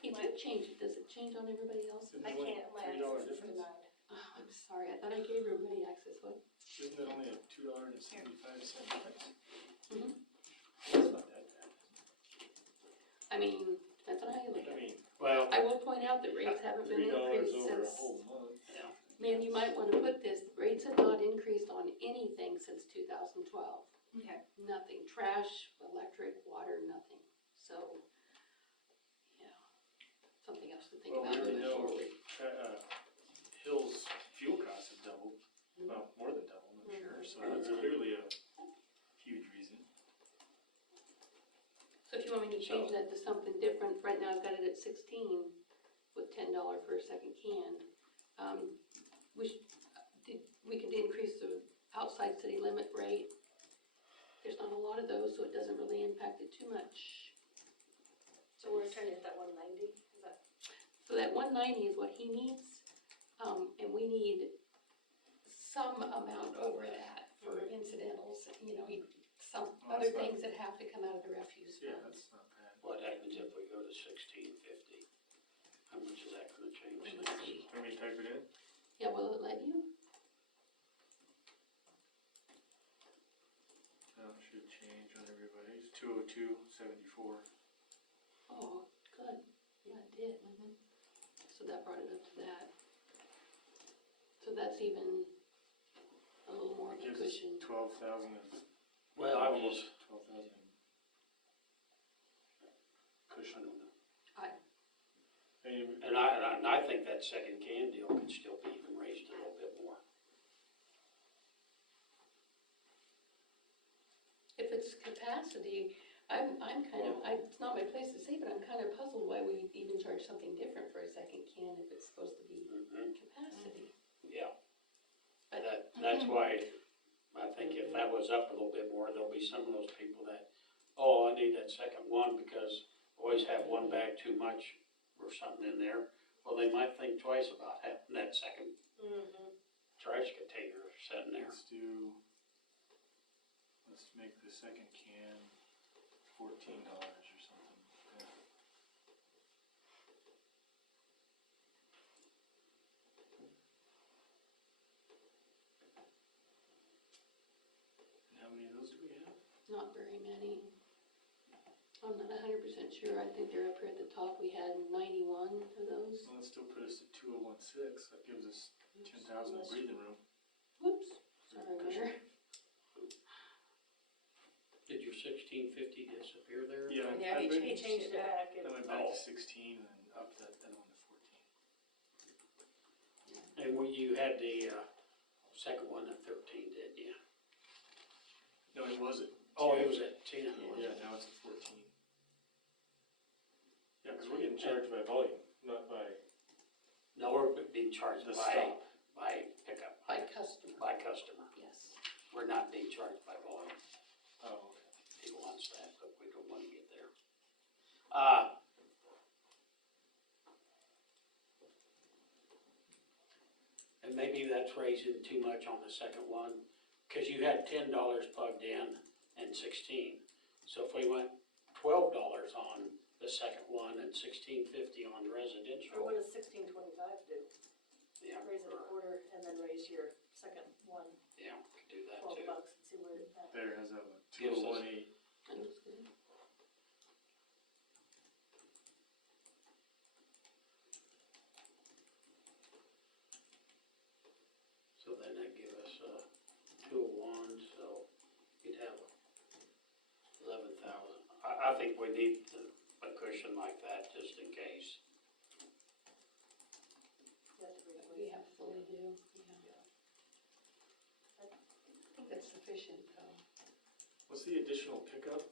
If you change it, does it change on everybody else? Isn't I it like can't, my $3 access is difference? denied. Oh, I'm sorry, I thought I gave everybody access, what? Isn't it only a $2.75 difference? Mhm. That's not that bad. I mean, depends on how you look I at it. mean, Well, I will point out that rates haven't been $3 increased over a since, whole month. yeah, man, you might wanna put this, rates have not increased on anything since 2012. Okay. Nothing, trash, electric, water, nothing, so, yeah, something else to think Well, we about already moving know, forward. Hill's fuel costs have doubled, well, more than doubled, I'm sure, so that's clearly a huge reason. So if you want me to change that to something different, right now I've got it at 16 with $10 for a second can. We could increase the outside city limit rate. There's not a lot of those, so it doesn't really impact it too much. So we're trying to hit that 190, is that? So that 190 is what he needs, and we need some amount over that for incidentals, some Well, other that's not- things that have to come out of the refuse Yeah, fund. that's not bad. what happens if we go to 1650? How much is that gonna change Let me things? see. Let me type it in. Yeah, will it let you? That should change on everybody's, 202.74. Oh, good, yeah, it did. So that brought it up to that. So that's even a little more of a Gives us cushion. 12,000 of, Well, I was, almost 12,000 cushion. And and I think that second can deal could still be even raised a little bit more. If it's capacity, I'm kind of, it's not my place to say, but I'm kind of puzzled why we even charge something different for a second can if it's supposed to be Mhm. capacity. Yeah, But that's why I think if that was up a little bit more, there'll be some of those people that, oh, I need that second one because I always have one bag too much or something in there. Well, they might think twice about having that second trash container sitting there. let's make the second can $14 or something. Yeah. And how many of those do we have? not very many. I'm not 100% sure. I think they're up here at the top. We had 91 of those. Well, that still put us at 2016, that gives us 10,000 of breathing room. Whoops, sorry, Mayor. Did your 1650 disappear there? Yeah, Yeah, he He changed it back. I went back to 16 and then upped that one to 14. And you had the second one at 13, didn't you? No, it wasn't. Oh, it was at 10. Yeah, now it's at 14. Yeah, because we're getting charged by volume, not by No, we're being charged the by stop. pickup, By customer, by customer. yes. We're not being charged by volume. Oh, okay. He wants that, but we don't want to get there. And maybe that's raising too much on the second one, because you had $10 plugged in and 16. So if we went $12 on the second one and 1650 on Or residential, what does 1625 do? yeah, Raise it a quarter and then raise your second one yeah, we could do that 12 too. bucks and see where that. There has that one, Gives us- 218. That looks good. So then that'd give us, 201, so you'd have 11,000. I think we need a cushion like that just in case. You have to replace We it. absolutely do, yeah. I think that's sufficient, though. What's the additional pickup?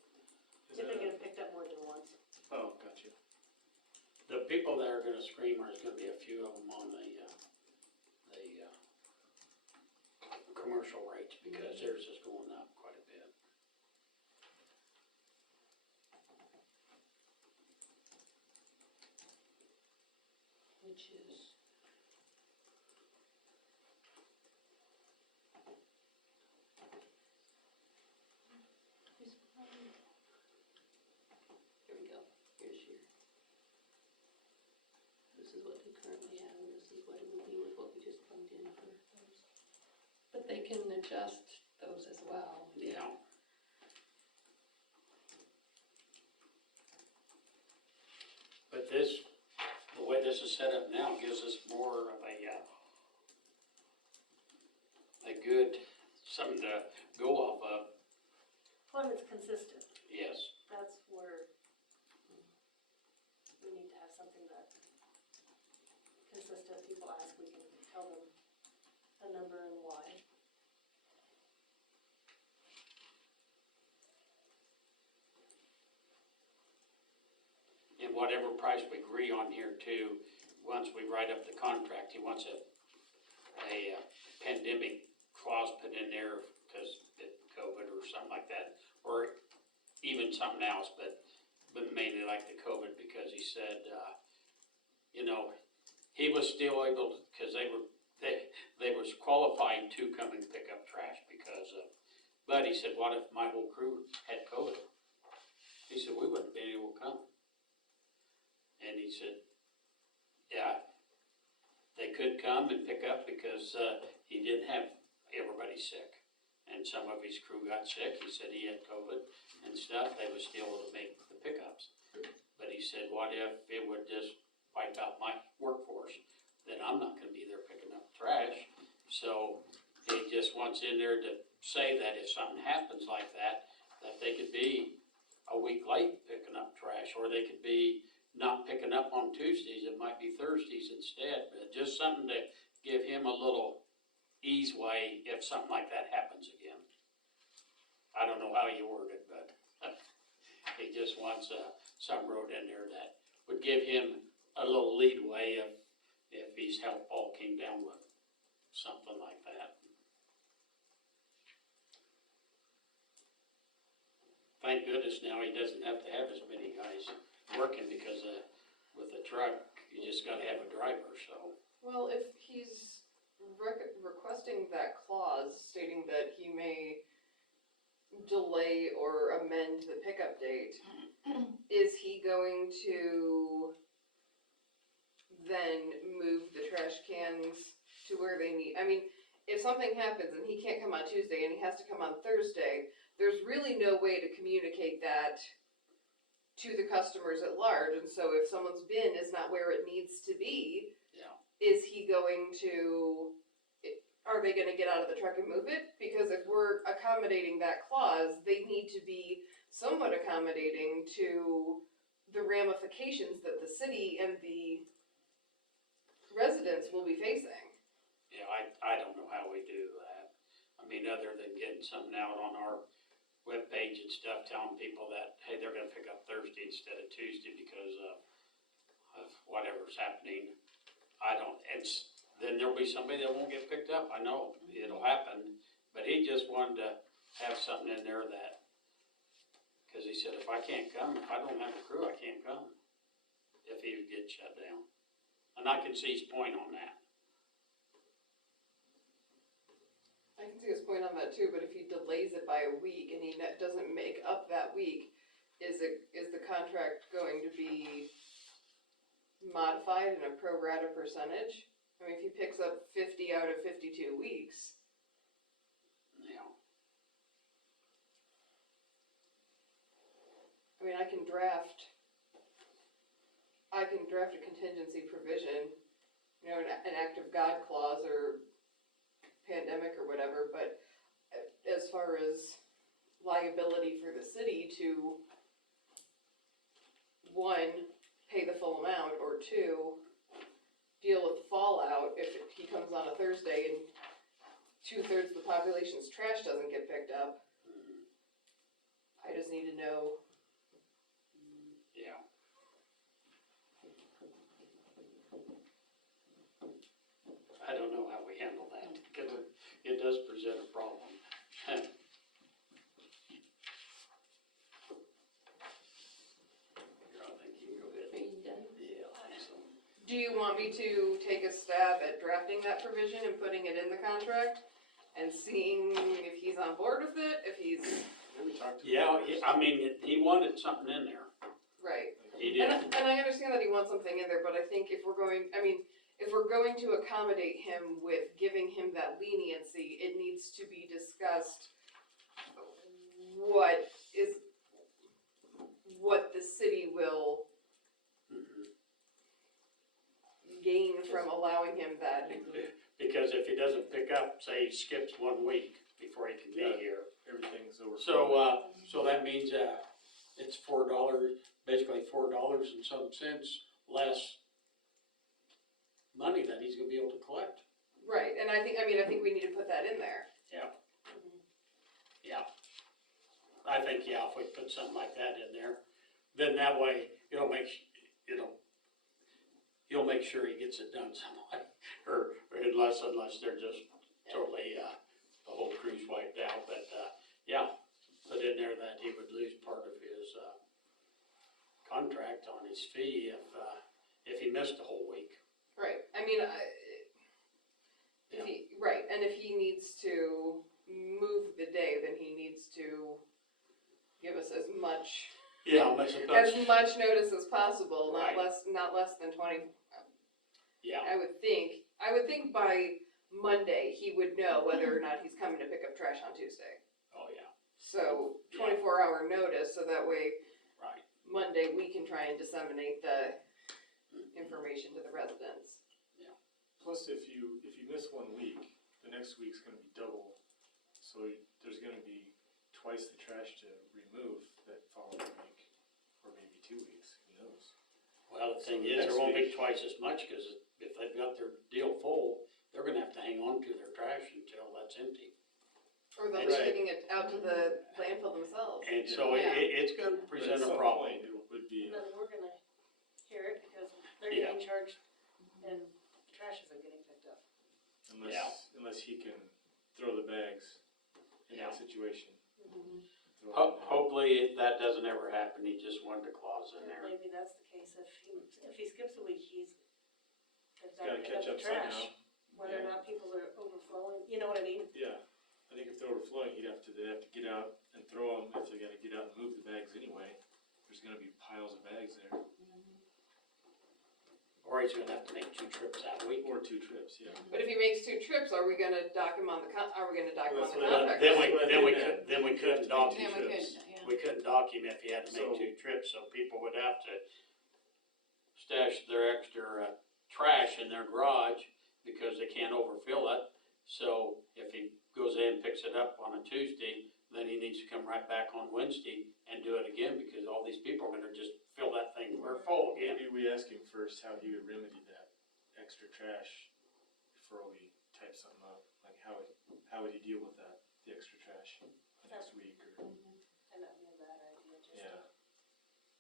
Is If they that- get it picked up more than once. Oh, gotcha. The people that are gonna scream, there's gonna be a few of them on the commercial rates, because theirs is going up quite a bit. Which is, here we go, here's your, this is what they currently have, and this is what it would be with what we just plugged in for those. But they can adjust those as well. Yeah. But this, the way this is set up now gives us more of a good, something to go off of, Well, and it's consistent. yes. That's where we need to have something that consistent, people ask, we can tell them a number and why. And whatever price we agree on here too, once we write up the contract, he wants a pandemic clause put in there because of COVID or something like that, or even something else, but mainly like the COVID, because he said, he was still able, because they was qualifying to come and pick up trash because of, but he said, what if my whole crew had COVID? He said, we wouldn't be able to come. And he said, yeah, they could come and pick up because he didn't have everybody sick. And some of his crew got sick. He said he had COVID and stuff. They was still able to make the pickups. But he said, what if it would just wipe out my workforce? Then I'm not gonna be there picking up trash. So he just wants in there to say that if something happens like that, that they could be a week late picking up trash, or they could be not picking up on Tuesdays, it might be Thursdays instead, but just something to give him a little ease way if something like that happens again. I don't know how you word it, but he just wants some road in there that would give him a little leadway if his health all came down with something like that. Thank goodness now he doesn't have to have as many guys working, because with a truck, you just gotta have a driver, so. Well, if he's requesting that clause stating that he may delay or amend the pickup date, is he going to then move the trash cans to where they need? I mean, if something happens and he can't come on Tuesday and he has to come on Thursday, there's really no way to communicate that to the customers at large. And so if someone's bin is not where it needs to be, Yeah. is he going to, are they gonna get out of the truck and move it? Because if we're accommodating that clause, they need to be somewhat accommodating to the ramifications that the city and the residents will be facing. Yeah, I don't know how we do that. I mean, other than getting something out on our webpage and stuff, telling people that, hey, they're gonna pick up Thursday instead of Tuesday because of whatever's happening. I don't, then there'll be somebody that won't get picked up, I know, it'll happen, but he just wanted to have something in there that, cause he said, if I can't come, if I don't have a crew, I can't come, if he gets shut down. And I can see his point on that. I can see his point on that too, but if he delays it by a week and he doesn't make up that week, is the contract going to be modified in a pro rata percentage? I mean, if he picks up 50 out of 52 weeks, Yeah. I mean, I can draft a contingency provision, an act of God clause or pandemic or whatever, but as far as liability for the city to, one, pay the full amount, or two, deal with the fallout if he comes on a Thursday and 2/3 of the population's trash doesn't get picked up. I just need to know. Yeah. I don't know how we handle that, because it does present a problem. I think you can go ahead. Are you done? Yeah, I think so. Do you want me to take a stab at drafting that provision and putting it in the contract? And seeing if he's on board with it, if he's, Maybe talk to him Yeah, first. I mean, he wanted something in there. right. He did. And I understand that he wants something in there, but I think if we're going to accommodate him with giving him that leniency, it needs to be discussed what the city will Mhm. gain from allowing him that. Because if he doesn't pick up, say he skips 1 week before he can Yeah. be here. Everything's over. So that means, it's $4, basically $4 and some cents less money that he's gonna be able to collect. Right, and I think we need to put that in there. Yeah. I think, yeah, if we put something like that in there, then that way, he'll make sure he gets it done some way. Or unless they're just totally, the whole crew's wiped out, but, yeah, put in there that he would lose part of his, contract on his fee if he missed a whole week. Right, and if he needs to move the day, then he needs to give us as much Yeah, notice as possible, Right. not less than 20. yeah, I would think by Monday, he would know whether or not he's coming to pick up trash on Tuesday. oh, yeah, So 24-hour notice, so that way right, Monday we can try and disseminate the information to the residents. Plus, if you miss 1 week, the next week's gonna be double, so there's gonna be twice the trash to remove that following week, or maybe 2 weeks, who knows? well, the thing So is, next there won't be week- twice as much, cause if they've got their deal full, they're gonna have to hang on to their trash until that's empty. Or they'll be Right. taking it out to the landfill themselves. And so Yeah. it's gonna But present at a some problem. point, it would be, And then we're gonna hear it because they're Yeah. getting charged and trash isn't getting picked up. unless he can throw the bags in Yeah. that situation. Mm-hmm. Throw them in there. Hopefully, that doesn't ever happen, he just wanted a clause in there. Maybe that's the case, if he skips a week, they've He's gotta gotta pick up catch the up trash. somehow. Whether or Yeah. not people are overflowing, you know what I mean? Yeah, I think if they're overflowing, they'd have to get out and throw them, if they gotta get out and move the bags anyway. There's gonna be piles of bags there, Or he's gonna have to make 2 trips that week. or 2 trips, yeah. But if he makes 2 trips, are we gonna dock him on the Well, that's contract? what- Then we You couldn't have to dock make him. Then we trips. could, yeah. We couldn't dock him if he had to make So- 2 trips, so people would have to stash their extra trash in their garage because they can't overfill it. So if he goes in and picks it up on a Tuesday, then he needs to come right back on Wednesday and do it again because all these people are gonna just fill that thing, we're full again. Maybe we ask him first how he would remedy that extra trash before we type something up, like how would he deal with that, the extra trash next week, or, And that'd be a bad idea, just yeah,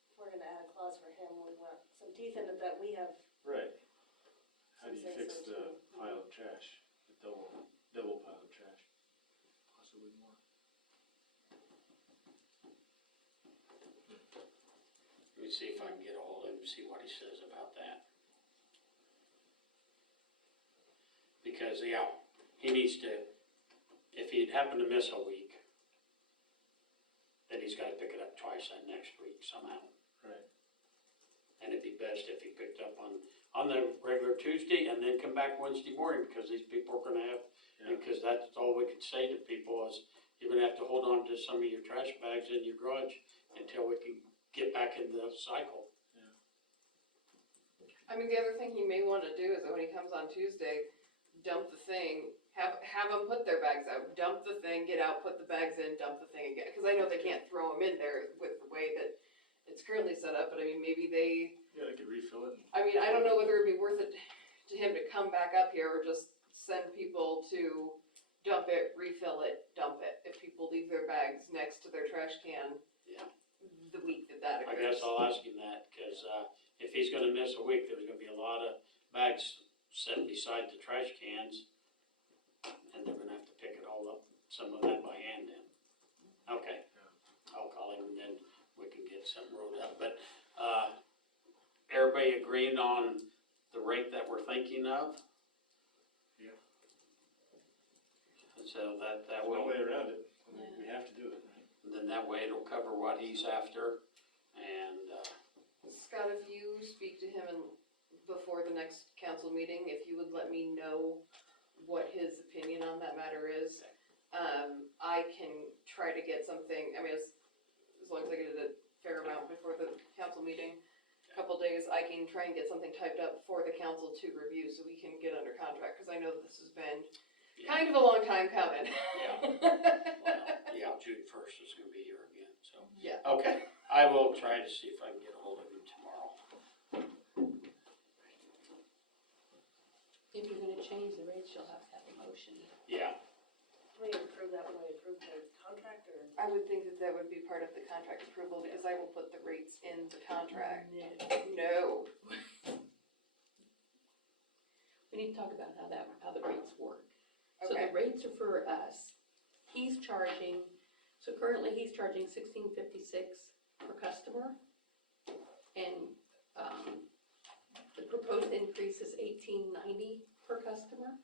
if we're gonna add a clause for him, we want some teeth in it that we have. right. How do you Some say fix so the too. pile of trash, the double pile of trash, possibly more? Let me see if I can get a hold of him, see what he says about that. Because, yeah, he needs to, if he'd happen to miss a week, then he's gotta pick it up twice that next week somehow. Right. And it'd be best if he picked up on the regular Tuesday and then come back Wednesday morning, because these people are gonna have, Yeah. because that's all we could say to people is, you're gonna have to hold on to some of your trash bags in your garage until we can get back in the cycle. I mean, the other thing he may wanna do is that when he comes on Tuesday, dump the thing, have them put their bags out, dump the thing, get out, put the bags in, dump the thing again, cause I know they can't throw them in there with the way that it's currently set up, but I mean, maybe they, Yeah, they could refill it and I mean, I don't know whether it'd be worth it to him to come back up here or just send people to dump it, refill it, dump it, if people leave their bags next to their trash can. Yeah. The week that I occurs. guess I'll ask him that, cause, if he's gonna miss a week, there's gonna be a lot of bags set beside the trash cans. And they're gonna have to pick it all up, some of that by hand then. Okay, I'll call him and then we can get something rolled up, but, everybody agreeing on the rate that we're thinking of? Yeah. And so that there's will. no way around it. We have to do it, right? Then that way it'll cover what he's after, and, Scott, if you speak to him before the next council meeting, if you would let me know what his opinion on that matter is, I can try to get something, I mean, as long as I get it a fair amount before the council meeting, a couple days, I can try and get something typed up for the council to review so we can get under contract, cause I know that this has been kind of a long time coming. yeah, well, yeah, June first is gonna be here again, so. Yeah. Okay, I will try to see if I can get a hold of him tomorrow. If you're gonna change the rates, you'll have to have a motion. Yeah, Do we approve that when we approve the contract, or? I would think that that would be part of the contract approval, because I will put the rates in the contract. No. We need to talk about how the rates work. So Okay. the rates are for us. He's charging, so currently he's charging $16.56 per customer. And, the proposed increase is $18.90 per customer.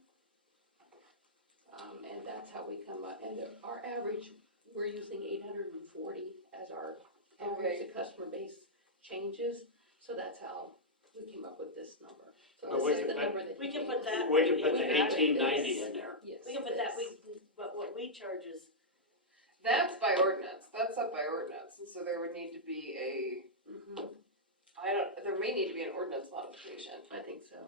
And that's how we come up, and our average, we're using 840 as our average, the customer base changes. So that's how we came up with this number. So But we this is can the put- number that. We he can gave put us. that. we can put we the have it. 1890 in there. Yes. We can put that, this. but what we charge is, That's by ordinance, that's up by ordinance, and so there would need to be Mhm, there may need to be an ordinance modification. I think so.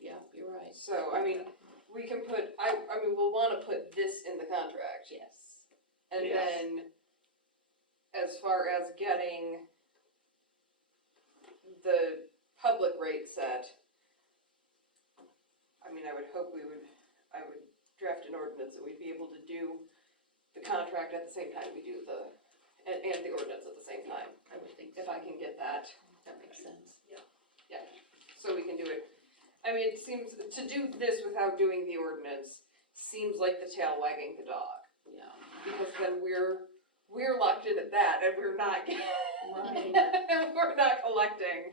Yeah, you're right. So, I mean, we can put, I mean, we'll wanna put this in the contract. Yes. And Yes. then, as far as getting the public rate set, I mean, I would hope I would draft an ordinance that we'd be able to do the contract at the same time we do and the ordinance at the same time, I would think if so. I can get that, That makes sense. so we can do it. I mean, it seems, to do this without doing the ordinance seems like the tail wagging the dog. Yeah. Because then we're locked in at that, and we're not, Right. we're not collecting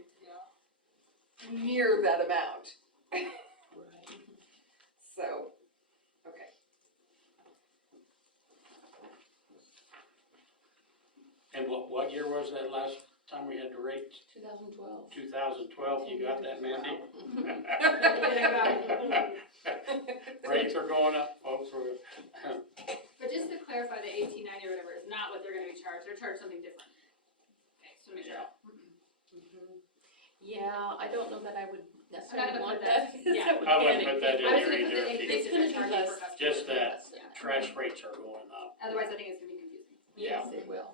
near that amount, Right. so, okay. And what year was that last time we had the rates? 2012. 2012, you got that, Mandy? Wow. Rates are going up, folks, we're, But just to clarify, the 1890 or whatever is not what they're gonna be charged, they're charged something different. Okay, so make sure. Yeah. Mhm. Yeah, I don't know that I would I'm not necessarily gonna want put that- that. yeah. I wouldn't put that in I was there gonna put the either. increase that they're charging per customer. Just that Yeah. trash rates are going up. Otherwise, I think it's gonna be confusing. Yes, it will.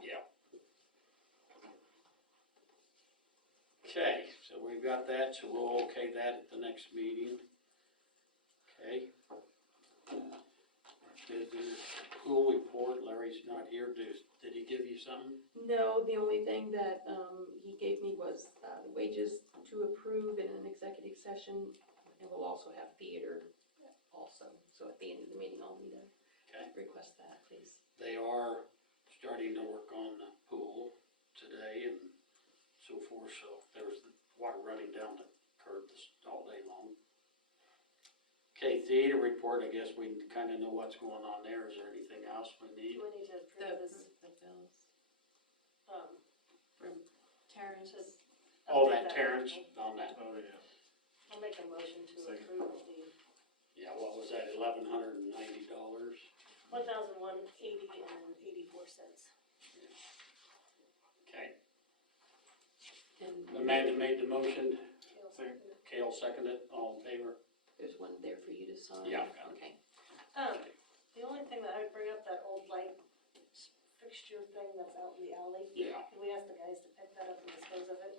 Okay, so we've got that, so we'll okay that at the next meeting. Okay. Did the pool report, Larry's not here, did he give you something? No, the only thing that, he gave me was, the wages to approve in an executive session, and we'll also have theater also. So at the end of the meeting, I'll need Okay. to request that, please. They are starting to work on the pool today and so forth, so there's water running down the curb all day long. Okay, theater report, I guess we kinda know what's going on there, is there anything else we need? do we need to approve this, The bills. from Terrence. just? Oh, update that Terrence on that, Oh, yeah. I'll make a motion to Second. approve the yeah, what was that, $1,190? 1,180 and 84 cents. Okay, And Amanda made the motion, Kale Second. seconded. Kale seconded, all in favor? There's one there for you to sign? Yeah, I've got it. Okay. The only thing that I would bring up, that old light fixture thing that's out in the alley, Yeah, can we ask the guys to pick that up and dispose of it?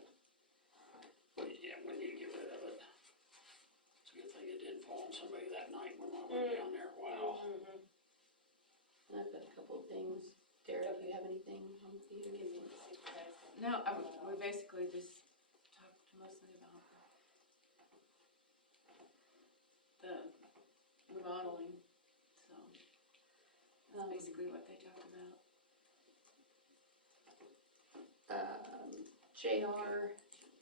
yeah, we need to get rid of it. It's a good thing it didn't fall on somebody that night when I went down there, wow. Mm-hmm. And I've got a couple of things. Derek, do you have anything on the theater? Give me the see if the guys can- No, we basically just talked mostly about the remodeling, so that's basically what they talked about. JR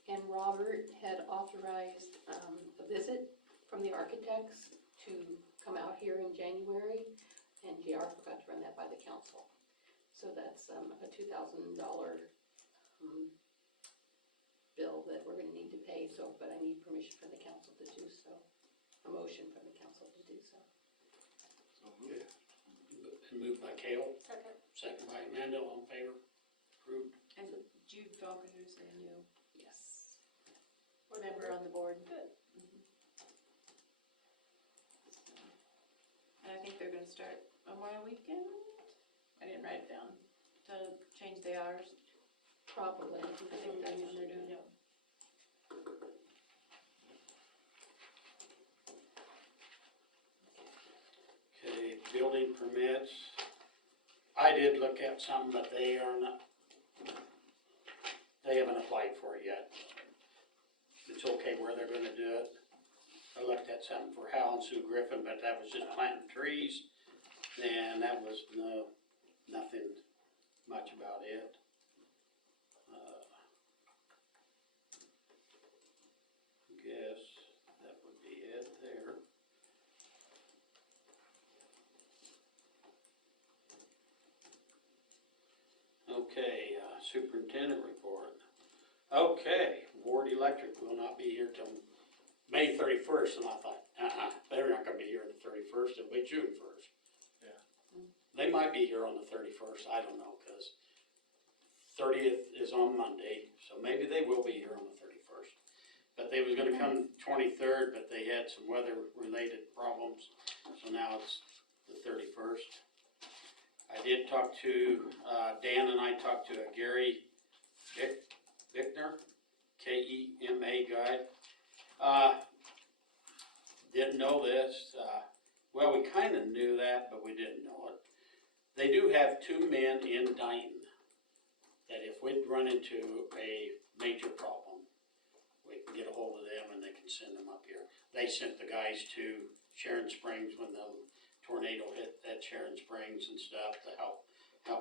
and Robert had authorized, a visit from the architects to come out here in January, and JR forgot to run that by the council. So that's, a $2,000, bill that we're gonna need to pay, so, but I need permission from the council to do so, a motion from the council to do so. So moved. Moved by Kale, Second. second by Amanda, all in favor? Approved. And Jude Falconer is a new Yes. member on the board. Good. And I think they're gonna start Memorial Weekend? I didn't write it down, to change the hours. Probably. I think that's what they're doing. Okay, building permits. I did look at some, but they are not, they haven't applied for it yet. It's okay where they're gonna do it. I looked at something for Hal and Sue Griffin, but that was just planting trees, and that was nothing much about it. Guess that would be it there. Okay, superintendent report. Okay, Ward Electric will not be here till May 31st, and I thought, they're not gonna be here on the 31st, it'll be June 1st. Yeah. They might be here on the 31st, I don't know, cause 30th is on Monday, so maybe they will be here on the 31st. But they was gonna come 23rd, but they had some weather-related problems, so now it's the 31st. I did talk to, Dan and I talked to a Gary Bickner, Kema guy. Didn't know this, well, we kinda knew that, but we didn't know it. They do have two men in Dayton, that if we'd run into a major problem, we can get a hold of them and they can send them up here. They sent the guys to Sharon Springs when the tornado hit at Sharon Springs and stuff to help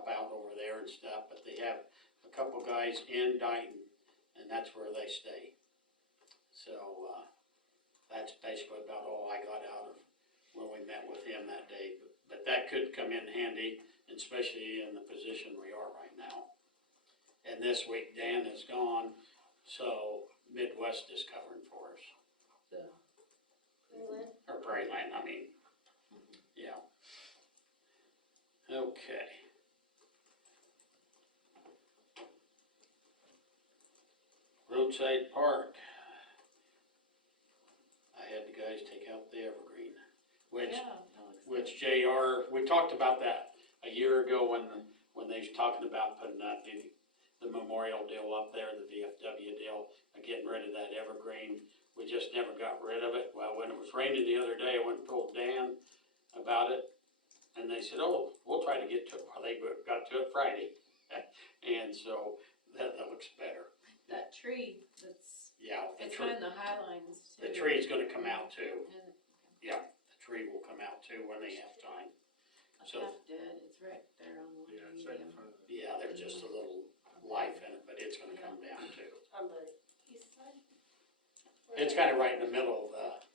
out over there and stuff, but they have a couple guys in Dayton, and that's where they stay. So, that's basically about all I got out of when we met with him that day, but that could come in handy, especially in the position we are right now. And this week Dan is gone, so Midwest is covering for us, Really? or Prairie Land, I mean, yeah. Okay. Roadside Park. I had the guys take out the evergreen, which Yeah, that looks which JR, we talked about that a year ago when they was talking about putting that, the memorial deal up there, the VFW deal, and getting rid of that evergreen. We just never got rid of it. Well, when it was raining the other day, I went and told Dan about it, and they said, oh, we'll try to get to it. Well, they got to it Friday, and so that looks better. that tree that's, Yeah, the it's tree, on the high lines too. the tree's gonna come out too. Is it? Yeah, the tree will come out too when they have time. It's So- half dead, it's right there on the Yeah, it's right in medium. front of the. Yeah, there's just a little life in it, but it's gonna come down too. On the east side? It's kinda right in the middle of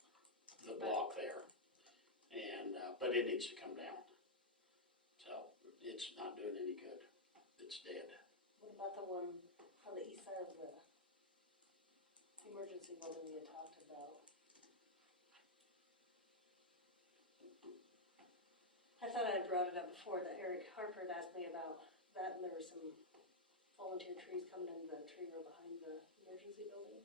the block there, and, but it needs to come down. So, it's not doing any good, it's dead. What about the one on the east side of the emergency building we had talked about? I thought I had brought it up before, that Eric Harper had asked me about that, and there were some volunteer trees coming in the tree row behind the emergency building.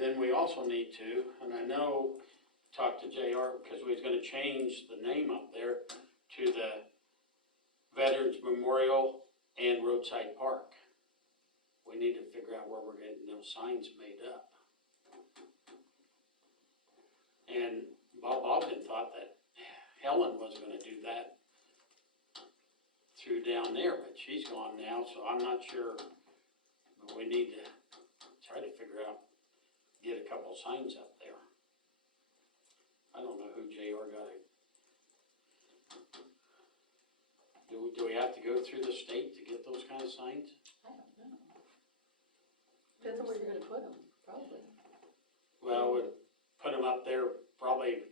then we also need to, and I know, talk to JR, because we was gonna change the name up there to the Veterans Memorial and Roadside Park. We need to figure out where we're getting those signs made up. And Bob Ogden thought that Helen was gonna do that through down there, but she's gone now, so I'm not sure. But we need to try to figure out, get a couple signs up there. I don't know who JR got it. Do we have to go through the state to get those kind of signs? I don't know. Depends on where you're gonna put them, probably. Well, we'd put them up there probably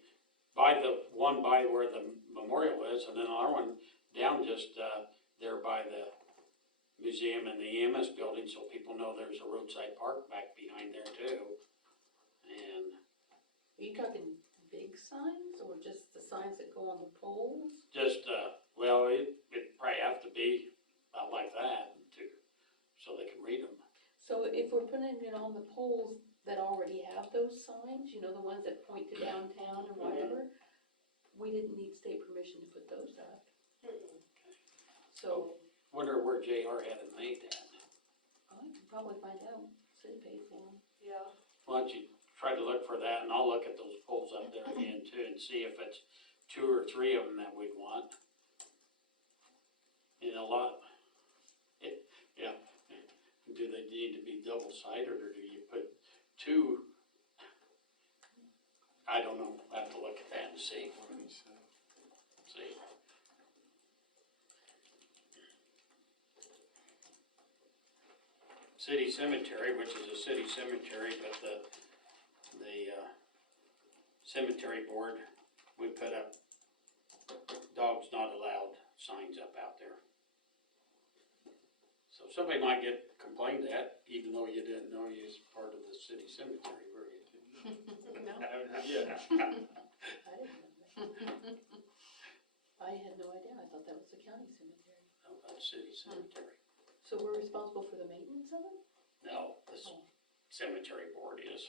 by the one by where the memorial is, and then our one down just, there by the museum and the EMS building, so people know there's a roadside park back behind there too. And Are you talking big signs or just the signs that go on the poles? just, well, it'd probably have to be about like that to, so they can read them. So if we're putting it on the poles that already have those signs, you know, the ones that point to downtown or whatever, we didn't need state permission to put those up. So, Wonder where JR had it made at. I can probably find out, city paid for them. Yeah. Why don't you try to look for that, and I'll look at those poles up there again too, and see if it's 2 or 3 of them that we'd want. And a lot, yeah, do they need to be double-sided, or do you put 2? I don't know, I have to look at that and see. City cemetery, which is a city cemetery, but the cemetery board, we put up dogs not allowed signs up out there. So somebody might get complained at, even though you didn't know you was part of the city cemetery, were you? No, I haven't heard yet. I didn't know that. I had no idea, I thought that was the county cemetery. How about city cemetery? So we're responsible for the maintenance of it? No, the cemetery board is,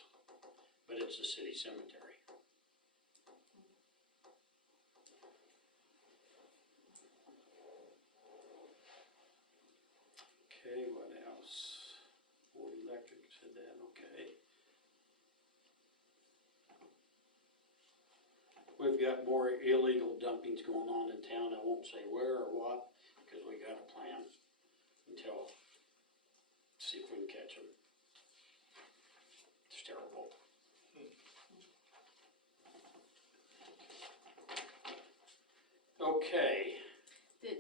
but it's a city cemetery. Okay, what else? Board electric said that, okay. We've got more illegal dumpings going on in town. I won't say where or what, because we got a plan until, see if we can catch them. It's terrible. Okay, Did,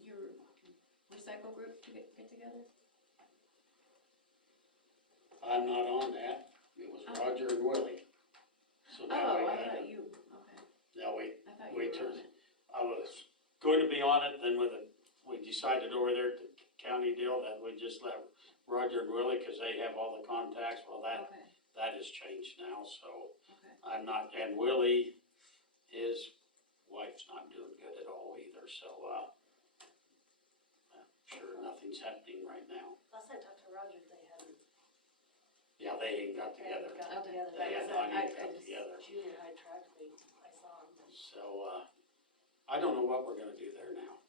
your recycle group get together? I'm not on that. It was Oh. Roger and Willie. So now Oh, we I got, thought you, okay, now we I thought you We were on turned- it. I was going to be on it, then we decided over there at the county deal that we just let Roger and Willie, cause they have all the contacts, well, that has changed now, so Okay. I'm not, and Willie, his wife's not doing good at all either, so, I'm sure nothing's happening right now. Last I talked to Roger, they hadn't, Yeah, they ain't got they hadn't together, gotten together. They had That was not at even got together. Junior high track meet, I saw him. so, I don't know what we're gonna do there now.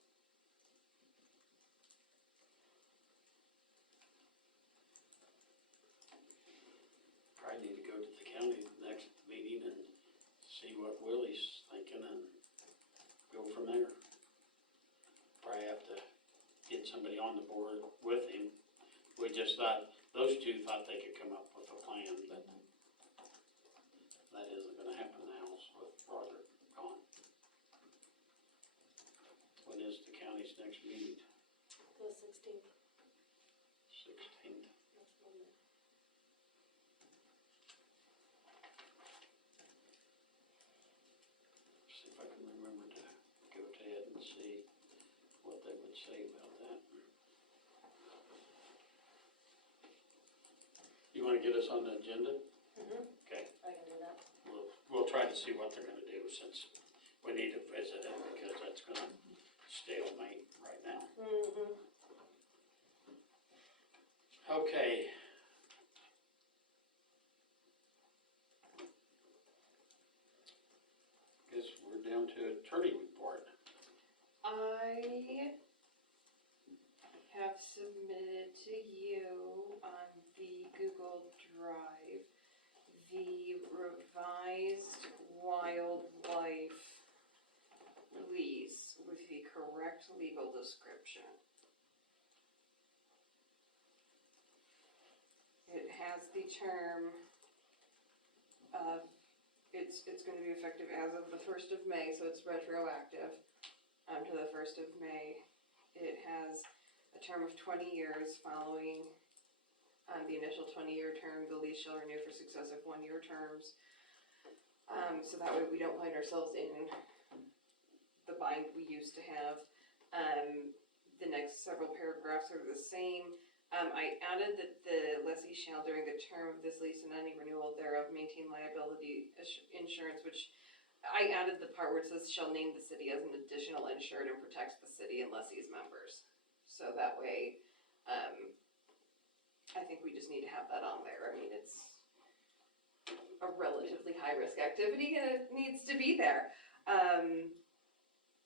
Probably need to go to the county next meeting and see what Willie's thinking and go from there. Probably have to get somebody on the board with him. We just thought, those two thought they could come up with a plan, but that isn't gonna happen now with Roger gone. When is the county's next meeting? The 16th, 16th. next Monday. See if I can remember to go to Ed and see what they would say about that. You wanna get us on the agenda? Okay. I can do that. We'll try to see what they're gonna do, since we need to visit it, because that's gonna stalemate right now. Okay. the revised wildlife lease with the correct legal description. It has the term of, it's gonna be effective as of the 1st of May, so it's retroactive, to the 1st of May. It has a term of 20 years following, the initial 20-year term. The lease shall renew for successive 1-year terms. So that way we don't find ourselves in the bind we used to have. The next several paragraphs are the same. I added that the lessee shall, during the term of this lease and any renewal thereof, maintain liability insurance, which I added the part where it says shall name the city as an additional insured and protects the city and lessee's members. So that way, I think we just need to have that on there. I mean, it's a relatively high-risk activity and it needs to be there.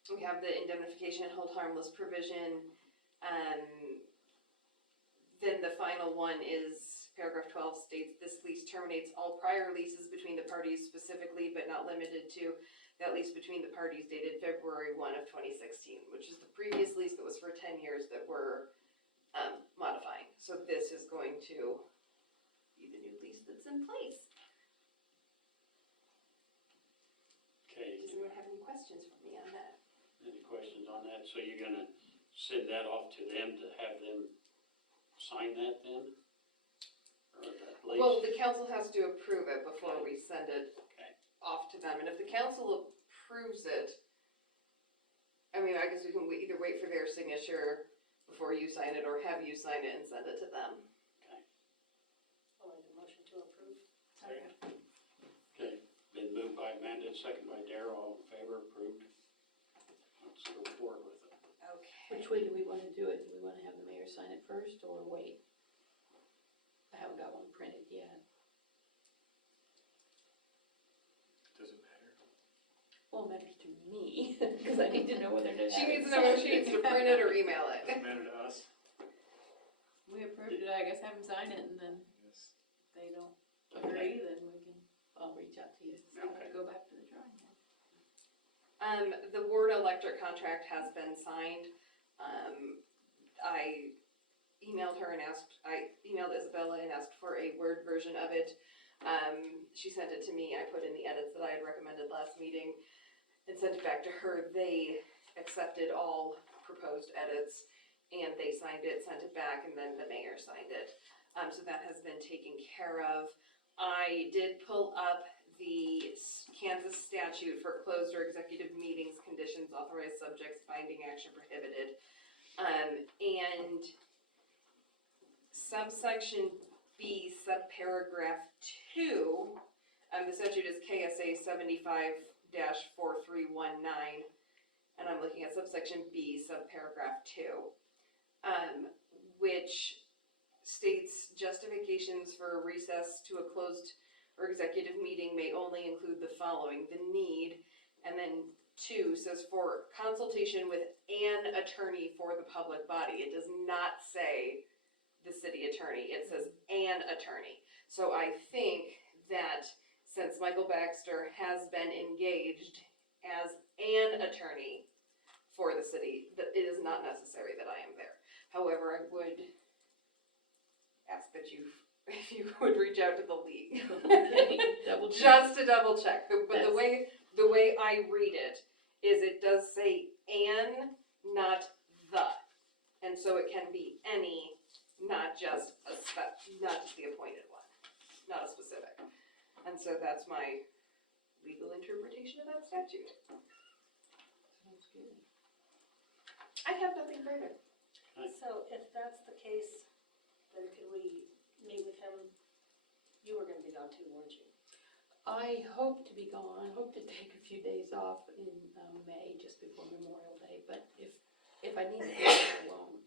We have the indemnification and hold harmless provision. Then the final one is paragraph 12 states, this lease terminates all prior leases between the parties specifically, but not limited to that lease between the parties dated February 1 of 2016, which is the previous lease that was for 10 years that we're modifying. So this is going to be the new lease that's in place. Okay, Does anyone have any questions for me on that? any questions on that? So you're gonna send that off to them to have them sign that then? Or that lease? Well, the council has to approve it before we send it Okay. off to them, and if the council approves it, I mean, I guess we can either wait for their signature before you sign it, or have you sign it and send it to them. I'll make a motion to approve. Okay, been moved by Amanda, second by Darrell, all in favor, approved. Let's go forward with it. Okay. Which way do we wanna do it? Do we wanna have the mayor sign it first or wait? I haven't got one printed yet. Doesn't matter. Well, it matters to me, cause I need to know whether to She have it needs to know if she signed. needs to print it or email it. Doesn't matter to us. We approved it, I guess have them sign it, and then Yes. if they don't agree, then we can I'll reach out to you. Okay. go back to the drawing board. The Ward Electric contract has been signed. I emailed her and I emailed Isabella and asked for a Word version of it. She sent it to me, I put in the edits that I had recommended last meeting and sent it back to her. They accepted all proposed edits and they signed it, sent it back, and then the mayor signed it. So that has been taken care of. I did pull up the Kansas statute for closed or executive meetings, conditions, authorized subjects, binding action prohibited. And subsection B, subparagraph 2, the statute is KSA 75-4319, and I'm looking at subsection B, subparagraph 2, which states justifications for recess to a closed or executive meeting may only include the following: the need, and then 2 says for consultation with an attorney for the public body. It does not say the city attorney, it says an attorney. So I think that since Michael Baxter has been engaged as an attorney for the city, that it is not necessary that I am there. However, I would ask that you, if you would reach out to the league. Okay, double check. Just to double check, but the That's- way I read it is it does say an, not the. And so it can be any, not just not just the appointed one, not a specific. And so that's my legal interpretation of that statute. Sounds good. I have nothing further. So if that's the case, then could we meet with him? You were gonna be gone too, weren't you? I hope to be gone. I hope to take a few days off in May, just before Memorial Day, but if I need to, I won't.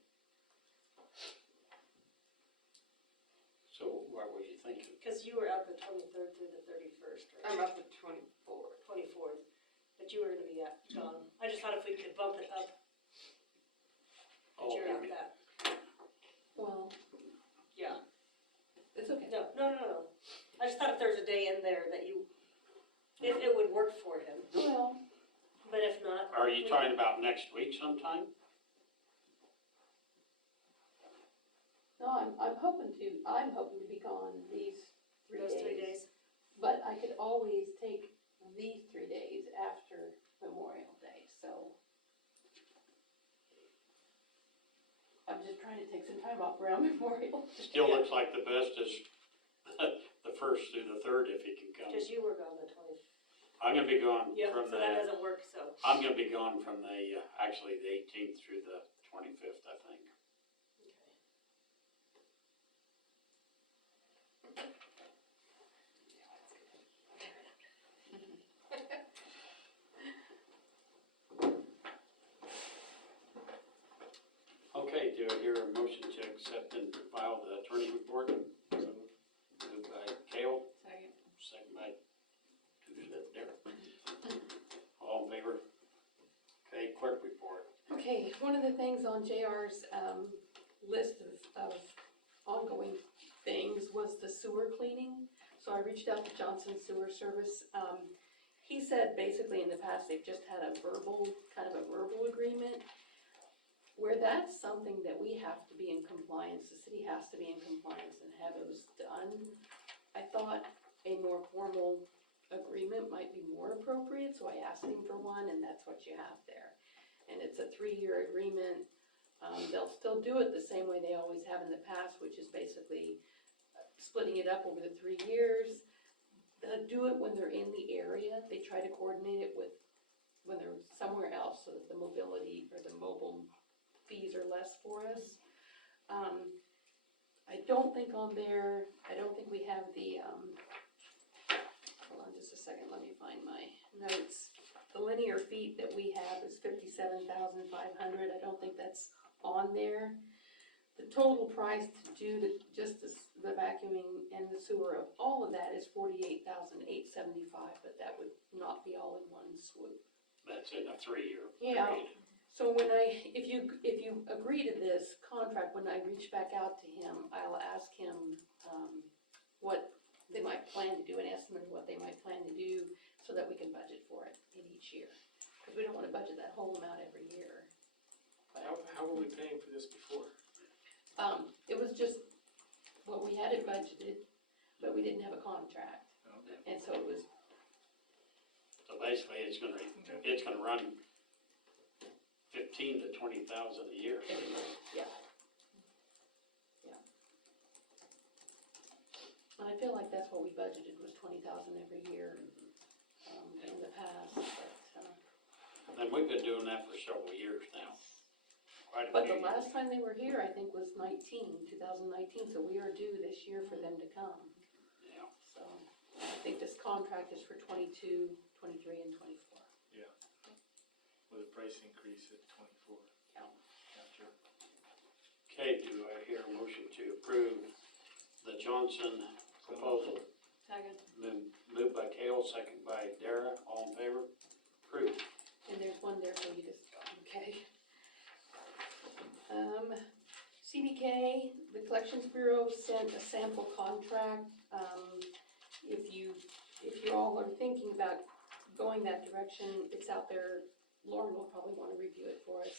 So what were you thinking? Cause you were out the 23rd through the 31st, right? I'm up to 24. 24th, but you were gonna be gone. I just thought if we could bump it up, but Oh, you're out maybe. that. Well, Yeah. it's okay. No. I just thought if there's a day in if it would work for him, Well, but if not. Are you we- talking about next week sometime? no, I'm hoping to be gone these 3 days. Those 3 days? But I could always take these 3 days after Memorial Day, so. I'm just trying to take some time off around Memorial. Still looks like the best is the first through the third if he can come. Because you were gone the 20th. I'm gonna be gone Yep, from so that the, doesn't work, so. I'm gonna be gone from the, actually the 18th through the 25th, I think. Okay, do I hear a motion to accept and file the attorney report? Moved by Kale, Second. second by, who's that there? All in favor? Okay, clerk report. Okay, one of the things on JR's list of ongoing things was the sewer cleaning. So I reached out to Johnson Sewer Service. He said basically in the past, they've just had a verbal agreement. Where that's something that we have to be in compliance, the city has to be in compliance and have those done. I thought a more formal agreement might be more appropriate, so I asked him for one, and that's what you have there. And it's a 3-year agreement. They'll still do it the same way they always have in the past, which is basically splitting it up over the 3 years. They'll do it when they're in the area. They try to coordinate it with when they're somewhere else so that the mobility or the mobile fees are less for us. I don't think on there, I don't think we have the, hold on just a second, let me find my notes. The linear feet that we have is 57,500. I don't think that's on there. The total price to do just the vacuuming and the sewer of all of that is $48,875, but that would not be all in one swoop. That's in a 3-year Yeah. period. So if you agree to this contract, when I reach back out to him, I'll ask him, what they might plan to do, an estimate of what they might plan to do, so that we can budget for it in each year. Because we don't wanna budget that whole amount every year. How were we paying for this before? It was just, well, we had it budgeted, but we didn't have a contract, Okay. and so it was, So basically, it's gonna run 15 to 20,000 a year. yeah. Yeah. And I feel like that's what we budgeted, was 20,000 every year, in the past, but, And we've been doing that for several years now. Quite a but few the years. last time they were here, I think, was 2019, so we are due this year for them to come. Yeah. So, I think this contract is for 22, 23, and 24. With a price increase at 24. Yeah. After. Okay, do I hear a motion to approve the Johnson proposal? Second. Moved by Kale, second by Dara, all in favor? Approved. And there's one there for you to, okay. CBK, the Collections Bureau sent a sample contract. If you all are thinking about going that direction, it's out there. Lauren will probably want to review it for us.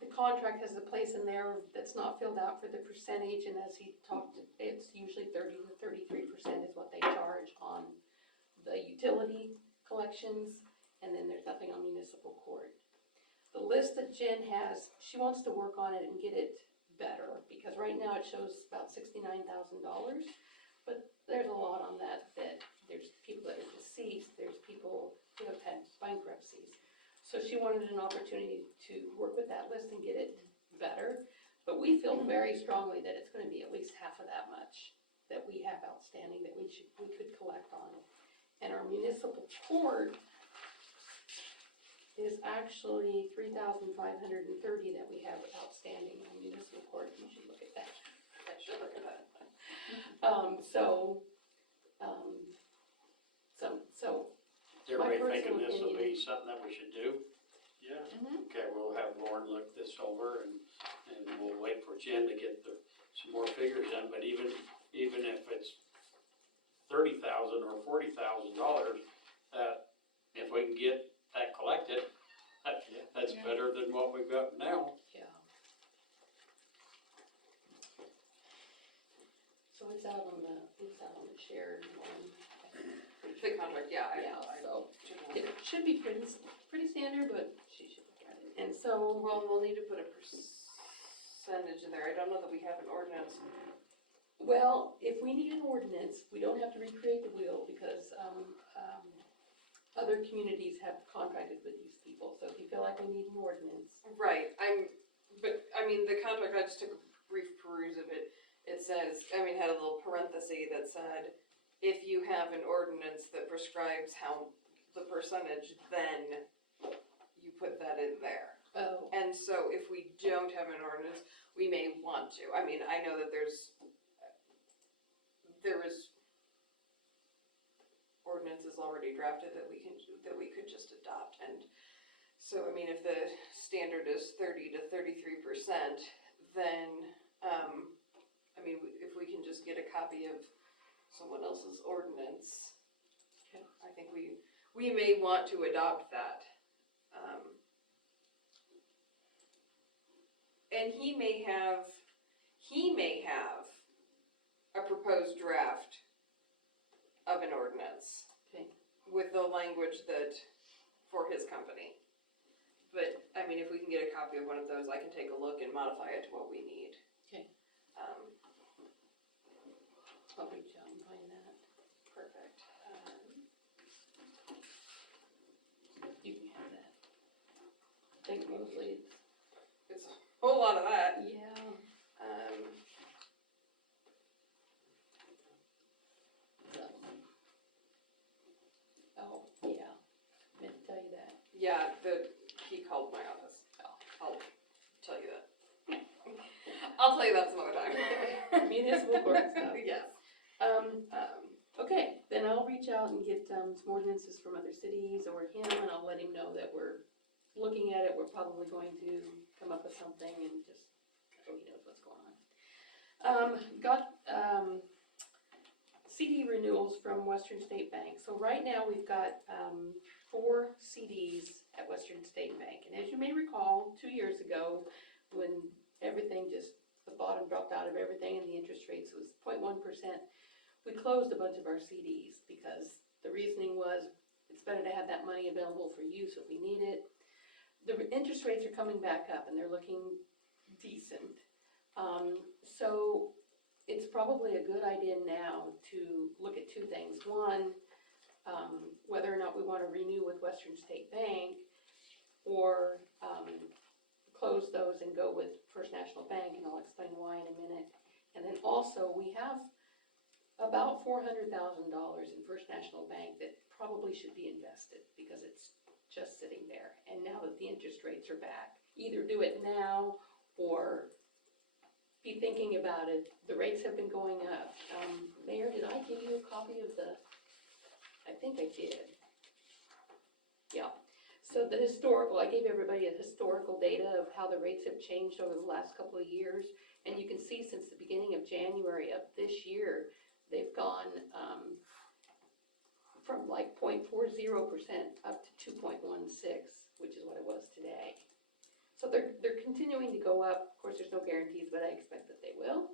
The contract has a place in there that's not filled out for the percentage, and as he talked, it's usually 30 to 33% is what they charge on the utility collections, and then there's nothing on municipal court. The list that Jen has, she wants to work on it and get it better, because right now it shows about $69,000, but there's a lot on that there's people that are deceased, there's people who have had bankruptcies. So she wanted an opportunity to work with that list and get it better, but we feel very strongly that it's gonna be at least half of that much that we have outstanding that we could collect on. And our municipal court is actually 3,530 that we have outstanding in municipal court. You should look at that. I should look at that. So, Everybody My thinking personal this will be opinion- something that we should do? Yeah. Okay, we'll have Lauren look this over and we'll wait for Jen to get some more figures in, but even if it's $30,000 or $40,000, if we can get that collected, that's Yeah. better than what we've got now. Yeah. So it's out on the shared one. The contract, yeah, Yeah, so should it should be pretty standard, but she should look at it. And so, Well, we'll need to put a percentage in there, I don't know that we have an ordinance. well, if we need an ordinance, we don't have to recreate the wheel because, other communities have contracted with these people. So if you feel like we need an ordinance, Right, the contract, I just took a brief peruse of it, it says, had a little parenthesis that said, if you have an ordinance that prescribes how the percentage, then you put that in there. oh, And so if we don't have an ordinance, we may want to, I know that there is ordinances already drafted that we could just adopt, and so, if the standard is 30 to 33%, then, if we can just get a copy of someone else's ordinance, Okay. I think we may want to adopt that. And he may have a proposed draft of an ordinance. Okay. With the language for his company. But, if we can get a copy of one of those, I can take a look and modify it to what we need. Okay. I'll reach out and find that. Perfect. You can have that. I think mostly It's a whole lot of that. yeah. Oh, yeah, meant to tell you that. Yeah, he called my office. Oh. I'll tell you that. I'll tell you that some other time. Municipal court stuff. Yes. Okay, then I'll reach out and get, some ordinances from other cities or him, and I'll let him know that we're looking at it, we're probably going to come up with something and just, so he knows what's going on. Got, CD renewals from Western State Bank. So right now, we've got, 4 CDs at Western State Bank. And as you may recall, 2 years ago, when everything the bottom dropped out of everything and the interest rates was 0.1%, we closed a bunch of our CDs because the reasoning was it's better to have that money available for use if we need it. The interest rates are coming back up and they're looking decent. So it's probably a good idea now to look at 2 things. One, whether or not we want to renew with Western State Bank or close those and go with First National Bank, and I'll explain why in a minute. And then also, we have about $400,000 in First National Bank that probably should be invested because it's just sitting there. And now that the interest rates are back, either do it now or be thinking about it. The rates have been going up. Mayor, did I give you a copy of I think I did. Yeah. So the I gave everybody a historical data of how the rates have changed over the last couple of years. And you can see since the beginning of January of this year, they've gone from like 0.40% up to 2.16, which is what it was today. So they're continuing to go up. Of course, there's no guarantees, but I expect that they will.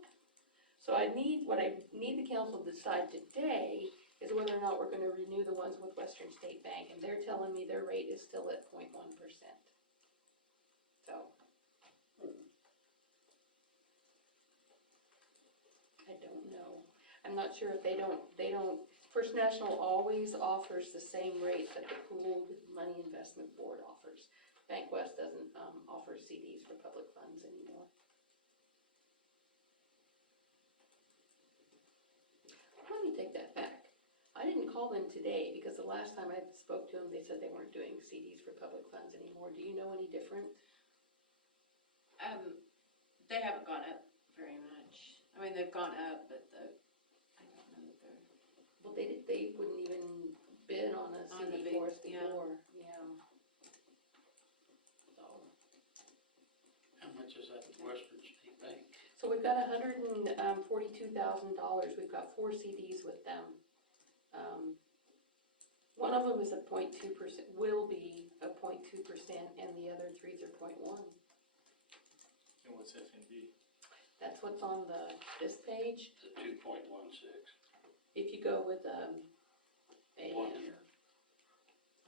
So what I need the council to decide today is whether or not we're going to renew the ones with Western State Bank, and they're telling me their rate is still at 0.1%. So I don't know. I'm not sure if they don't, First National always offers the same rate that the Pooled Money Investment Board offers. Bank West doesn't offer CDs for public funds anymore. Let me take that back. I didn't call them today because the last time I spoke to them, they said they weren't doing CDs for public funds anymore. Do you know any different? They haven't gone up very much. They've gone up, but I don't know that they're. Well, they wouldn't even bid on a On the CD big- for us yeah. before, yeah. So. How much is that at Western State Bank? So we've got $142,000. We've got 4 CDs with them. One of them is a 0.2%, will be a 0.2%, and the other threes are 0.1. And what's FNB? That's what's on this page. The 2.16, If you go with, a, 1 year.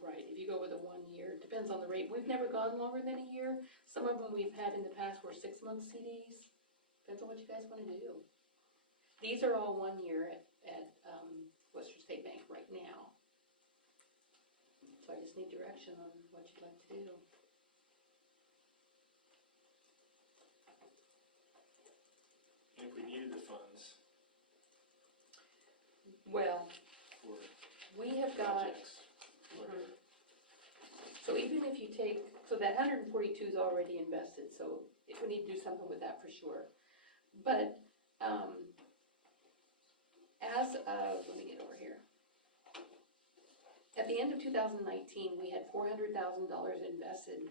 right, if you go with a 1 year, it depends on the rate. We've never gone longer than a year. Some of them we've had in the past were 6-month CDs. Depends on what you guys wanna do. These are all 1 year at Western State Bank right now. So I just need direction on what you'd like to do. And if we needed the funds Well, for we have got, projects, so even if you take, so that 142 is already invested, so if we need to do something with that for sure. But, as of, let me get over here. At the end of 2019, we had $400,000 invested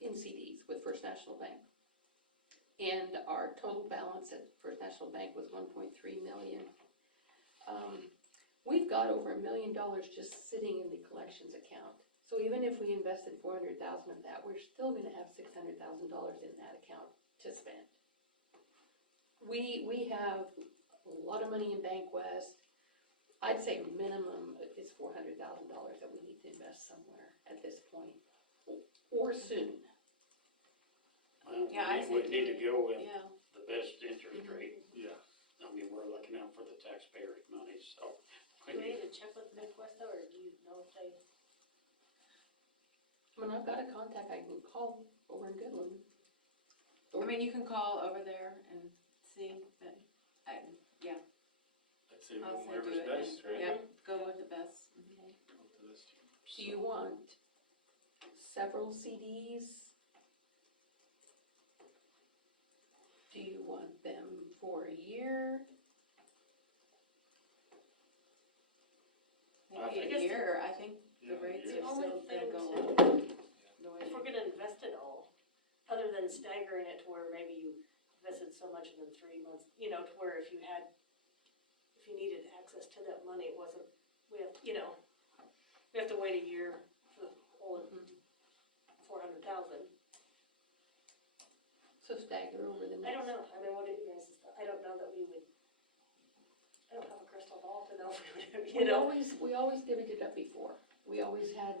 in CDs with First National Bank. And our total balance at First National Bank was 1.3 million. We've got over $1 million just sitting in the collections account. So even if we invested 400,000 of that, we're still gonna have $600,000 in that account to spend. We have a lot of money in Bank West. I'd say minimum is $400,000 that we need to invest somewhere at this point, or soon. Well, Yeah, I we say need to go with Yeah, the best interest rate. yeah. I mean, we're looking out for the taxpayers' money, so. Do we need to check with Midwest though, or do you know if they? I mean, I've got a contact I can call over in Goodland. I mean, you can call over there and see, but yeah, I'd say I'll say do whatever's it. best, right? Yep, go with the best. Go with the best. Do you want several CDs? Do you want them for a year? Maybe a guess year, I think the Yeah, rates yeah. are Only still thing gonna go to- up. The way If we're gonna invest it all, other than staggering it to where maybe you invested so much and then 3 months, you know, to where if you needed access to that money, it wasn't, we have to wait a year for the whole 400,000. So stagger over the next. I don't know, I mean, what do you guys, I don't know that we would, I don't have a crystal ball to know if we would, We always divvied it up before. We always had,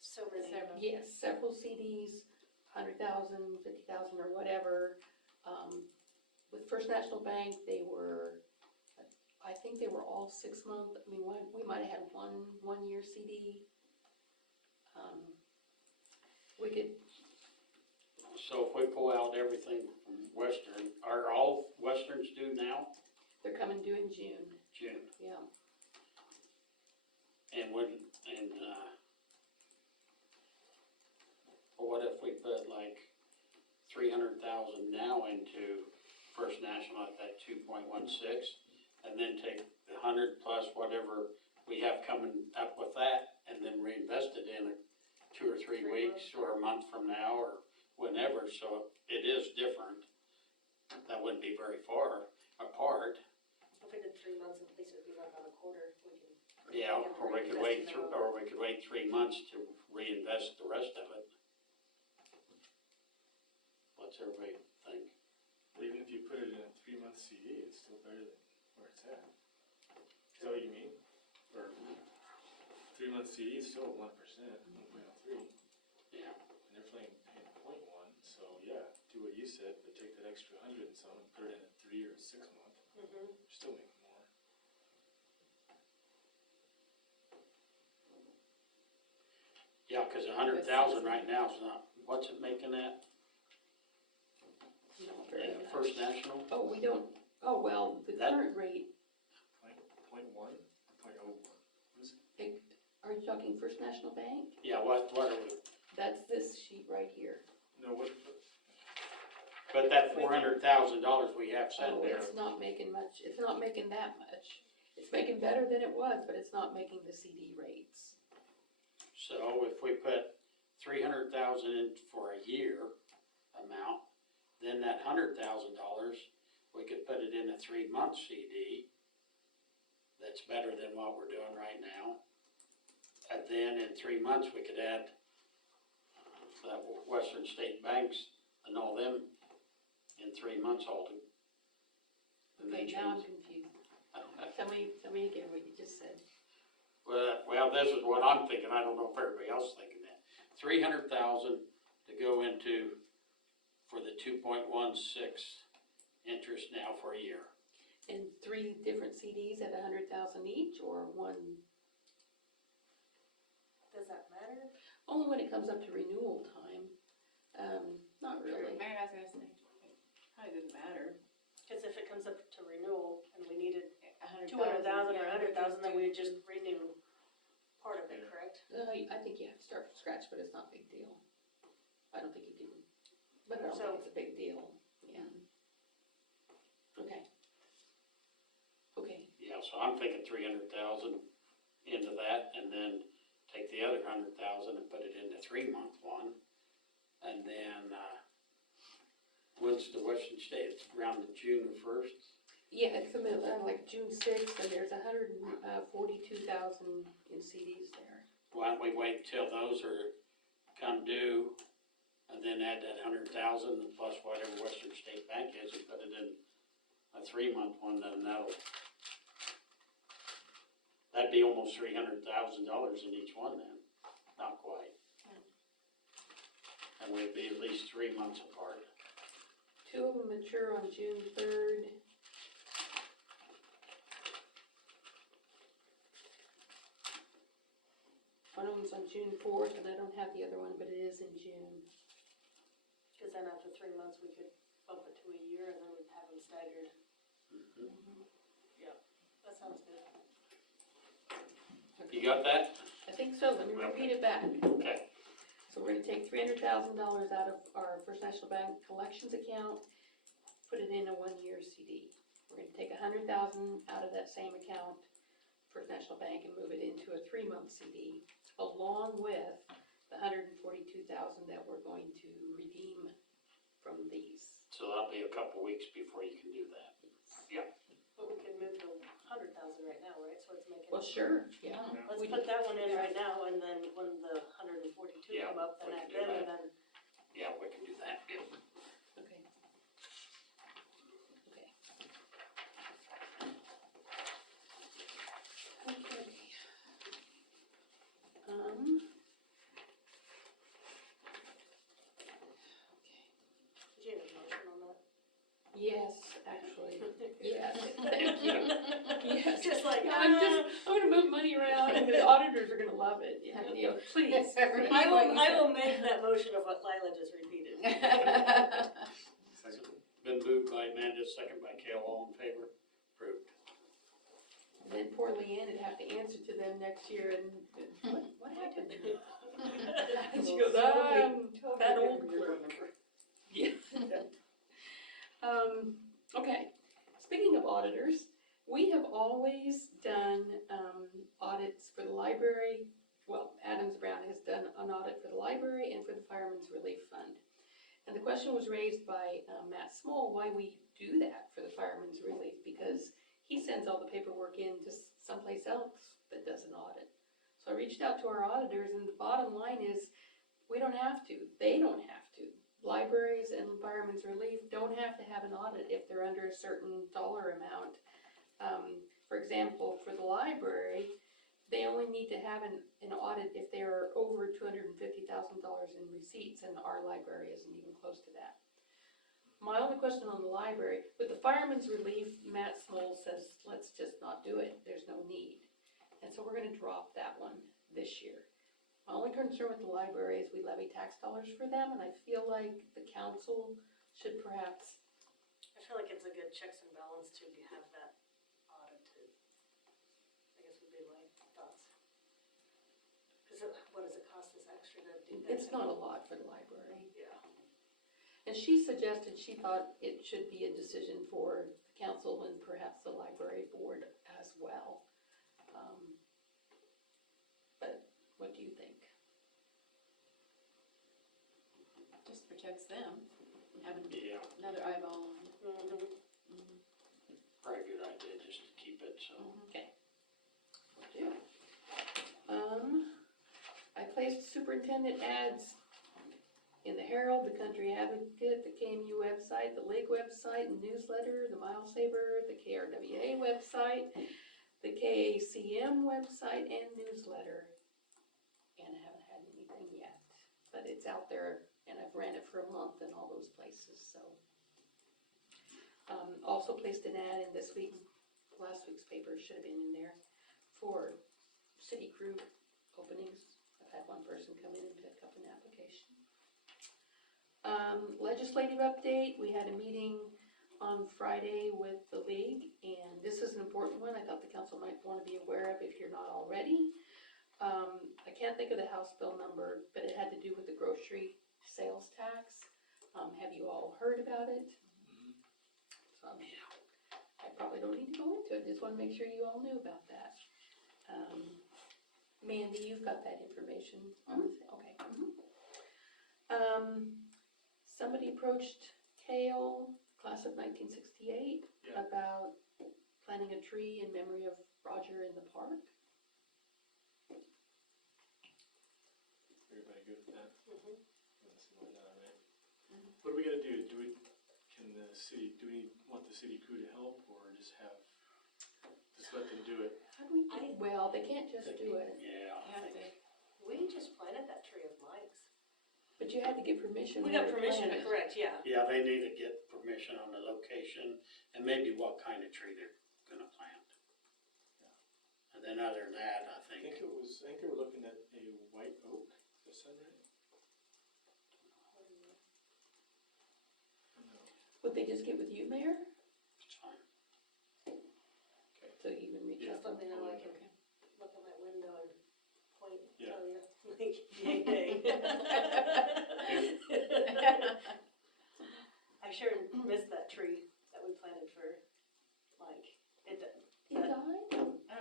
so many. yes, several CDs, 100,000, 50,000 or whatever. With First National Bank, they were, I think they were all 6 month. I mean, we might have had one year CD. We could, So if we pull out everything from Western, are all Westerns due now? they're coming due in June, June. yeah. And what if we put like 300,000 now into First National at that 2.16, and then take the 100 plus whatever we have coming up with that, and then reinvest it in 2 or 3 weeks or a month from now or whenever, so it is different. That wouldn't be very far apart. If we did 3 months, at least it'd be like on a quarter, we can. Yeah, or we could wait 3 months to reinvest the rest of it. What's everybody think? But even if you put it in a 3-month CD, it's still better than where it's at. Is that what you mean? Or 3-month CD is still at 1%, 1.03, Yeah. and they're paying 0.1, so yeah, do what you said, but take that extra 100 and some and put it in a 3 or a 6 month, Mm-hmm. you're still making more. Yeah, cause 100,000 right now is not, what's it making that? Not very much. First National? Oh, we don't, oh, well, the That- current rate, Point 0.1, 0.01. are you talking First National Bank? Yeah, what are we, That's this sheet right here. No, what, but that $400,000 we have sent Oh, there, it's not making much, it's not making that much. It's making better than it was, but it's not making the CD rates. so if we put 300,000 in for a year amount, then that $100,000, we could put it in a 3-month CD. that's better than what we're doing right now. And then in 3 months, we could add that Western State Banks and all them in 3 months altogether. And then Okay, now I'm change. confused. Tell me again what you just said. Well, this is what I'm thinking, I don't know if everybody else is thinking that. 300,000 to go into, for the 2.16 interest now for a year. And 3 different CDs at 100,000 each, or one? Does that matter? Only when it comes up to renewal time. Not really. Mary, I was gonna say, probably doesn't matter. Cause if it comes up to renewal and we needed 100,000. 200,000 or yeah, 100,000, then we we just renew part of it, correct? I think you have to start from scratch, but it's not a big deal. I don't think you can, but I don't So- think it's a big deal, yeah. Okay. Okay, Yeah, so I'm thinking 300,000 into that, and then take the other 100,000 and put it into 3-month one. And then, when's the Western State, it's around the June the 1st? yeah, it's the middle, like June 6th, and there's 142,000 in CDs there. Why don't we wait until those are come due, and then add that 100,000 plus whatever Western State Bank is, and put it in a 3-month one, then that'd be almost $300,000 in each one then, not quite. And we'd be at least 3 months apart. 2 of them mature on June 3rd. One of them's on June 4th, and I don't have the other one, but it is in June. Cause then after 3 months, we could bump it to a year and then we'd have them staggered. That sounds good. You got that? I think so, let me repeat it back. Okay. So we're gonna take $300,000 out of our First National Bank collections account, put it in a 1-year CD. We're gonna take 100,000 out of that same account, First National Bank, and move it into a 3-month CD, along with the 142,000 that we're going to redeem from these. So that'll be a couple weeks before you can do that. But we could move the 100,000 right now, right? So it's making. Well, sure, yeah. Let's we put that one in right now, and then when the 142 Yeah, come up, then we add can do them, and that. then, Yeah, we can do that. Okay. Okay. Okay. did you have a motion on that? Yes, actually, yes, thank you. Yes. Just like, No, I'm gonna move money around, and the auditors are gonna love it, you know, please. I will make that motion of what Lila just repeated. Been moved by Amanda, second by Kale, all in favor? Approved. And then poor Leanne would have to answer to them next year, and what happened? And she goes, That old clerk. Yeah. Okay, speaking of auditors, we have always done, audits for the library. Well, Adams Brown has done an audit for the library and for the Fireman's Relief Fund. And the question was raised by, Matt Small, why we do that for the Fireman's Relief, because he sends all the paperwork in to someplace else that does an audit. So I reached out to our auditors, and the bottom line is, we don't have to, they don't have to. Libraries and Fireman's Relief don't have to have an audit if they're under a certain dollar amount. For example, for the library, they only need to have an audit if they're over $250,000 in receipts, and our library isn't even close to that. My only question on the library, with the Fireman's Relief, Matt Small says, let's just not do it, there's no need. And so we're gonna drop that one this year. My only concern with the library is we levy tax dollars for them, and I feel like the council should perhaps, I feel like it's a good checks and balance to have that audited. I guess would be my thoughts. Cause what does it cost us extra to do that? it's not a lot for the library. Yeah. And she suggested she thought it should be a decision for the council and perhaps the library board as well. But what do you think? Just protects them, having Yeah, another eyeball on it. Mm-hmm. Mhm. probably a good idea just to keep it, so. Okay, placed superintendent ads in the Herald, the Country Advocate, the KMU website, the League website and newsletter, the Mile Saver, the KRWA website, the KACM website and newsletter. And I haven't had anything yet, but it's out there and I've ran it for a month in all those places, so. Also placed an ad in last week's paper, should have been in there, for city crew openings. I've had one person come in and pick up an application. Legislative update, we had a meeting on Friday with the league, and this is an important one I thought the council might want to be aware of if you're not already. I can't think of the House bill number, but it had to do with the grocery sales tax. Have you all heard about it? I probably don't need to go into it, just wanna make sure you all knew about that. Mandy, you've got that information on the, okay. Somebody approached Kale, class of 1968, Yeah. about planting a tree in memory of Roger in the park. Everybody good with that? Mhm. That's something like that, right? What do we gotta do? Do we want the city crew to help, or just let them do it? How do we, well, they can't just do it, Yeah, I think, We just planted that tree of Mike's. but you had to get permission. We when got you permission, planted it. correct, yeah. yeah, they need to get permission on the location and maybe what kind of tree they're gonna plant. And then other than that, I I think, think they were looking at a white oak, is that right? I don't know. Would they just get with you, Mayor? it's fine. So you can reach out. Just let me know, I can Okay. look at my window and point, Yeah. tell you, like, yay, nay. I sure missed that tree that we planted for Mike. It He died?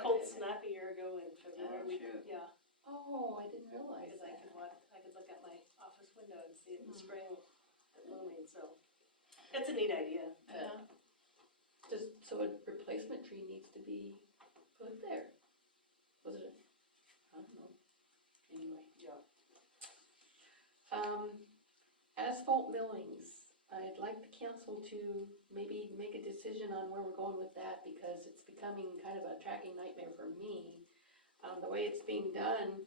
cold snap a year ago in February. Oh, We- shoot. Yeah, Oh, I didn't realize because I that. could look out my office window and see it in the spring blooming, so. It's a neat idea. Uh-huh. So a replacement tree needs to be put there. Was it, I don't know, anyway. Yeah. Asphalt millings, I'd like the council to maybe make a decision on where we're going with that, because it's becoming kind of a tracking nightmare for me. The way it's being done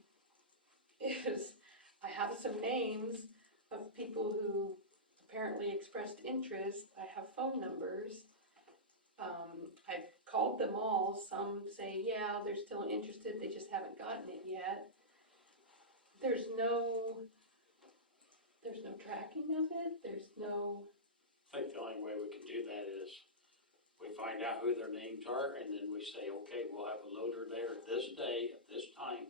is, I have some names of people who apparently expressed interest, I have phone numbers. I've called them all, some say, yeah, they're still interested, they just haven't gotten it yet. There's no tracking of it, there's no, I think the only way we can do that is we find out who their names are and then we say, okay, we'll have a loader there this day, at this time.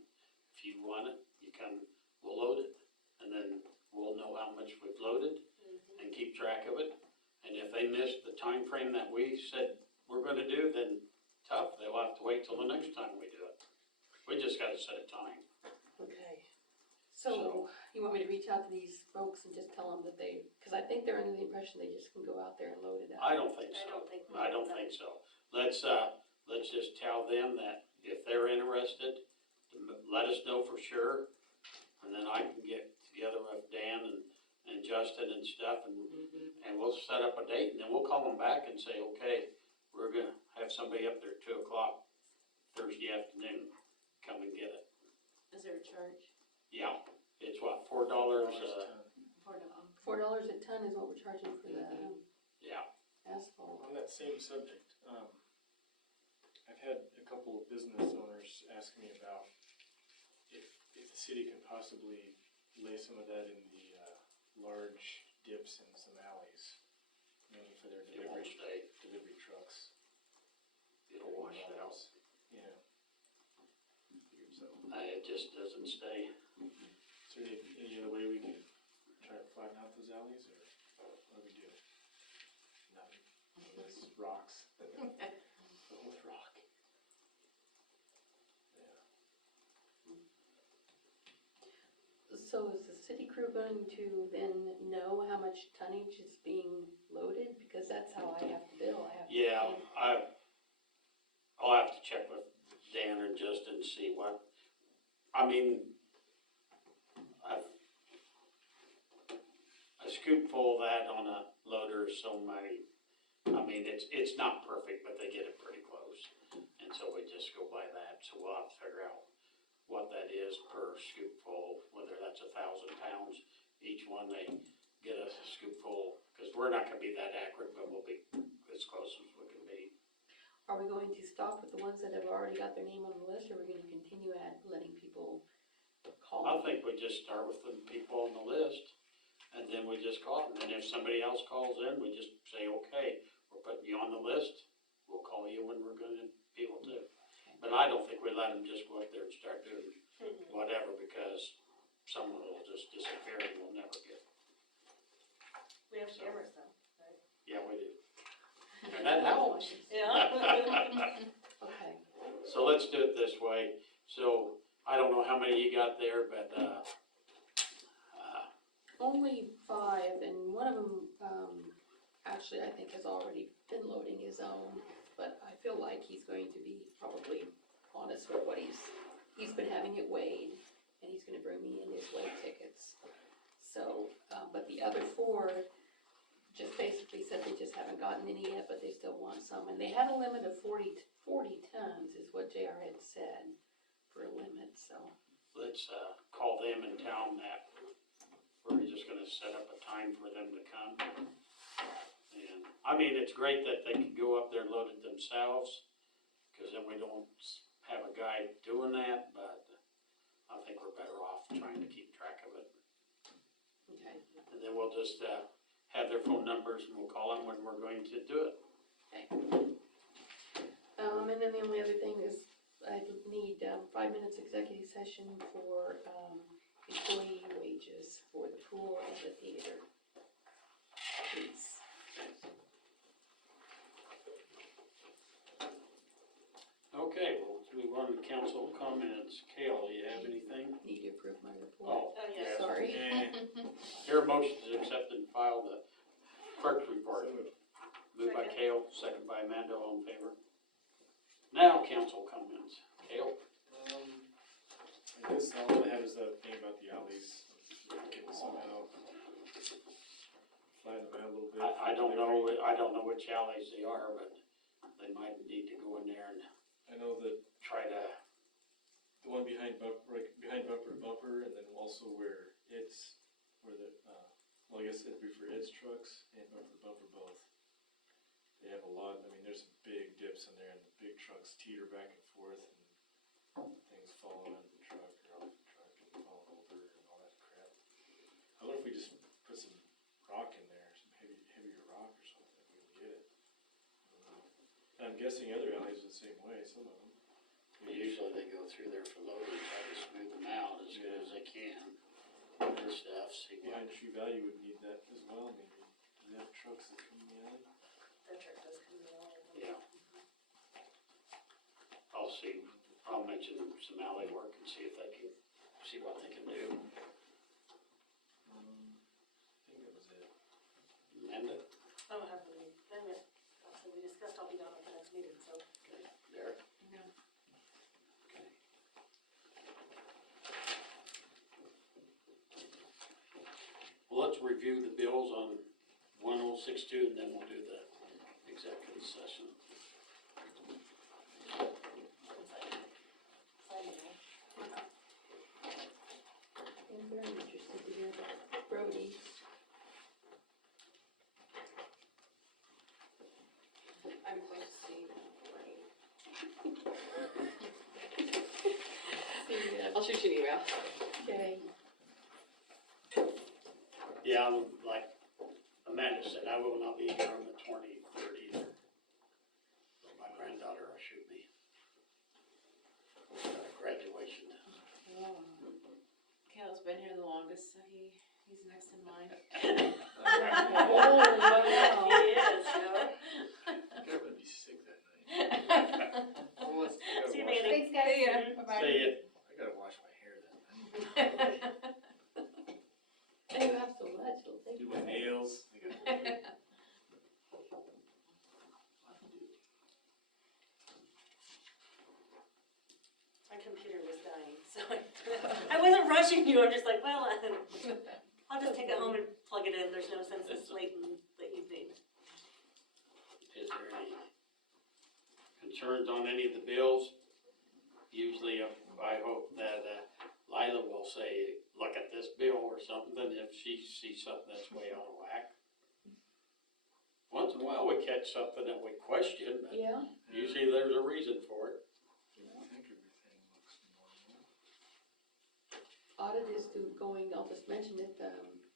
If you want it, you come, we'll load it. And then we'll know how much we've loaded and keep track of it. And if they miss the time frame that we said we're gonna do, then tough, they'll have to wait till the next time we do it. We just gotta set a time. okay. So, you want me to reach out to these folks and just tell them that cause I think they're under the impression they just can go out there and load it up. I don't think I so. don't think. I don't think so. Let's just tell them that if they're interested, let us know for sure. And then I can get together with Dan and Justin and stuff and we'll set up a date and then we'll call them back and say, okay, we're gonna have somebody up there at 2 o'clock Thursday afternoon, come and get it. Is there a charge? Yeah, it's what, $4, $4 a ton. $4 a ton is what we're charging for the yeah. asphalt. On that same subject, I've had a couple of business owners ask me about if the city can possibly lay some of that in the large dips in some alleys, mainly for their It won't stay. delivery trucks. It'll wash it out. Yeah. Figured so. It just doesn't stay. Is there any other way we can try to flatten out those alleys, or what do we do? Nothing. It's rocks. Fill with rock. Yeah. So is the city crew going to then know how much tonnage is being loaded? Because that's how I have to bill, I have to. Yeah, I'll have to check with Dan and Justin, see what, I mean, scoop full of that on a loader is so many, I mean, it's not perfect, but they get it pretty close. And so we just go by that, so we'll have to figure out what that is per scoop full, whether that's 1,000 pounds. Each one they get a scoop full, because we're not gonna be that accurate, but we'll be as close as we can be. Are we going to stop with the ones that have already got their name on the list, or are we gonna continue at letting people call? I think we just start with the people on the list, and then we just call them, and then if somebody else calls in, we just say, okay, we're putting you on the list, we'll call you when we're gonna be able to. But I don't think we let them just go up there and start doing whatever, because someone will just disappear and we'll never get. We have cameras though, right? Yeah, we do. And that helps. Yeah. Okay, So let's do it this way. So I don't know how many you got there, but, only 5, and one of them, actually, I think has already been loading his own, but I feel like he's going to be probably honest with what he's been having it weighed, and he's gonna bring me in his weigh tickets. So, but the other 4 just basically said they just haven't gotten any yet, but they still want some, and they had a limit of 40 tons is what JR had said for a limit, so. let's, call them and tell them that we're just gonna set up a time for them to come. And, I mean, it's great that they can go up there and load it themselves, cause then we don't have a guy doing that, but I think we're better off trying to keep track of it. Okay. And then we'll just, have their phone numbers and we'll call them when we're going to do it. And then the only other thing is I need 5 minutes executive session for employee wages for the pool and the theater. Please. Okay, well, we run to council comments. Kale, do you have anything? Need to approve my report. Oh, yes. Sorry. Here, motion to accept and file the clerk's report. Moved by Second. Kale, second by Amanda, all in favor. Now, council comments. Kale? I guess all I have is that thing about the alleys, getting somehow flatten them out a little bit. I don't know which alleys they are, but they might need to go in there and I know that try to, the one behind bumper to bumper, and then also where I guess it'd be for its trucks and bumper to bumper both. They have a lot, I mean, there's some big dips in there, and the big trucks teeter back and forth, and things fall out of the truck or off the truck and fall over and all that crap. I wonder if we just put some rock in there, some heavier rock or something, if we can get it. I don't know. And I'm guessing other alleys are the same way, some of them. usually they go through there for loading, try to smooth them out as good as they can. And stuff, see what. Behind True Value would need that as well, maybe. Do they have trucks that come in the alley? That truck does come in the alley. Yeah. I'll mention some alley work and see if they can, see what they can do. I think that was it. Amanda? I don't have any, so we discussed I'll be down at the next meeting, so. Okay. Derek? No. Okay. Well, let's review the bills on 1062 and then we'll do the executive session. I'm very interested to hear about Brody's. I'm supposed to see, right? See, I'll shoot you an email. okay. Yeah, like Amanda said, I will not be here on the 23rd either. But my granddaughter will shoot me. Got a graduation. Cal's been here the longest, so he's next in line. Oh, wow. He is, yeah. I'm gonna be sick that night. Almost, See you, Mandy. Thanks, guys. See ya. Bye-bye. See ya. I gotta wash my hair that night. And you have so much, it'll take Do you my a while. nails. I gotta- My computer was dying, so I wasn't rushing you, I'm just like, well, I'll just take it home and plug it in, there's no sense in slating the evening. Is there any concerns on any of the bills? Usually, I hope that Lila will say, look at this bill or something, if she sees something that's way out of whack. Once in a while, we catch something that we question, but Yeah, usually there's a reason for it. I think everything looks normal. audit is going, I'll just mention it,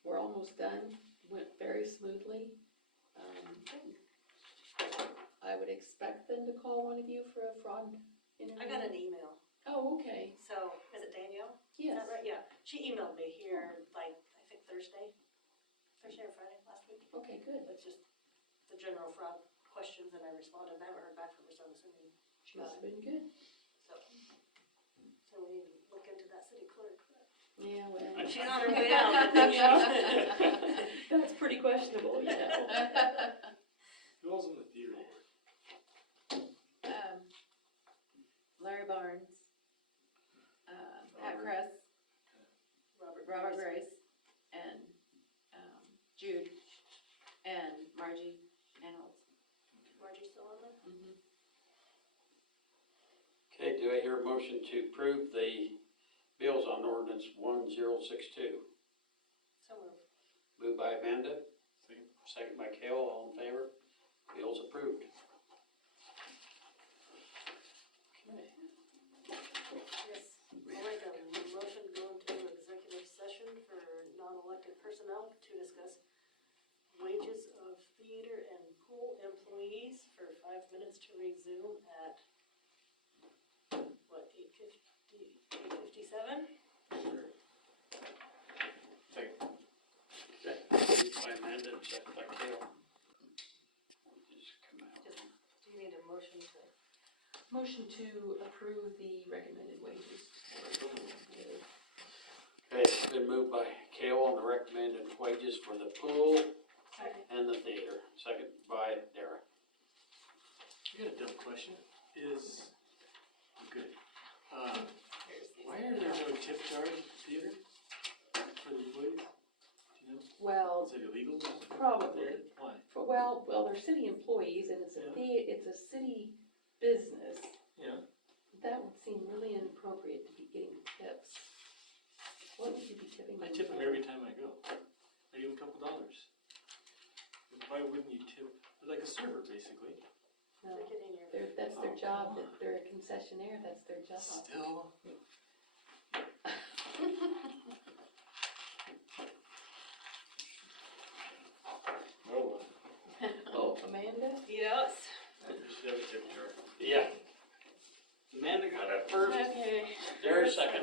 we're almost done, went very smoothly. I would expect them to call one of you for a fraud interview. I got an email, Oh, okay, so, is it Danielle? Is yes. that right? Yeah, she emailed me here, like, I think Thursday or Friday last week. Okay, good. It's just the general fraud questions, and I responded, I haven't heard back from her, so I'm assuming she got Must have it. been good. So we need to look into that city clerk. Yeah, well. She's on her way out, I think she's. That's pretty questionable, you know. Who else in the theater? Larry Barnes, Pat Kress, Robert Grace, and, Jude, and Margie Reynolds. Margie's still on there? Okay, do I hear a motion to approve the bills on ordinance 1062? So moved. Moved by Amanda, Second. second by Kale, all in favor? Bills approved. Okay. Yes, I'll make a motion to go into executive session for non-elected personnel to discuss wages of theater and pool employees for 5 minutes to resume at, what, 8:57? Second. Okay, moved by Amanda, and second by Kale. Just come out. Do you need a motion to? Motion to approve the recommended wages for the Okay, it's been moved by Kale on the recommended wages for the pool and the theater, second by Dara. I got a dumb question. Good. Why are there no tip jars at the theater for the employees? Do you know? Well, Is it illegal? probably. Why? Well, they're city employees and it's it's a city business. Yeah. That would seem really inappropriate to be getting tips. What would you be tipping I them tip them for? every time I go. I give them a couple dollars. Why wouldn't you tip? They're like a server, basically. No, They're getting your. that's their Oh, job, come on. they're a concessionaire, that's their job. Still. Oh, Oh, Amanda? Yes. we should have a tip jar. Yeah. Amanda got it first, Okay. Dara second.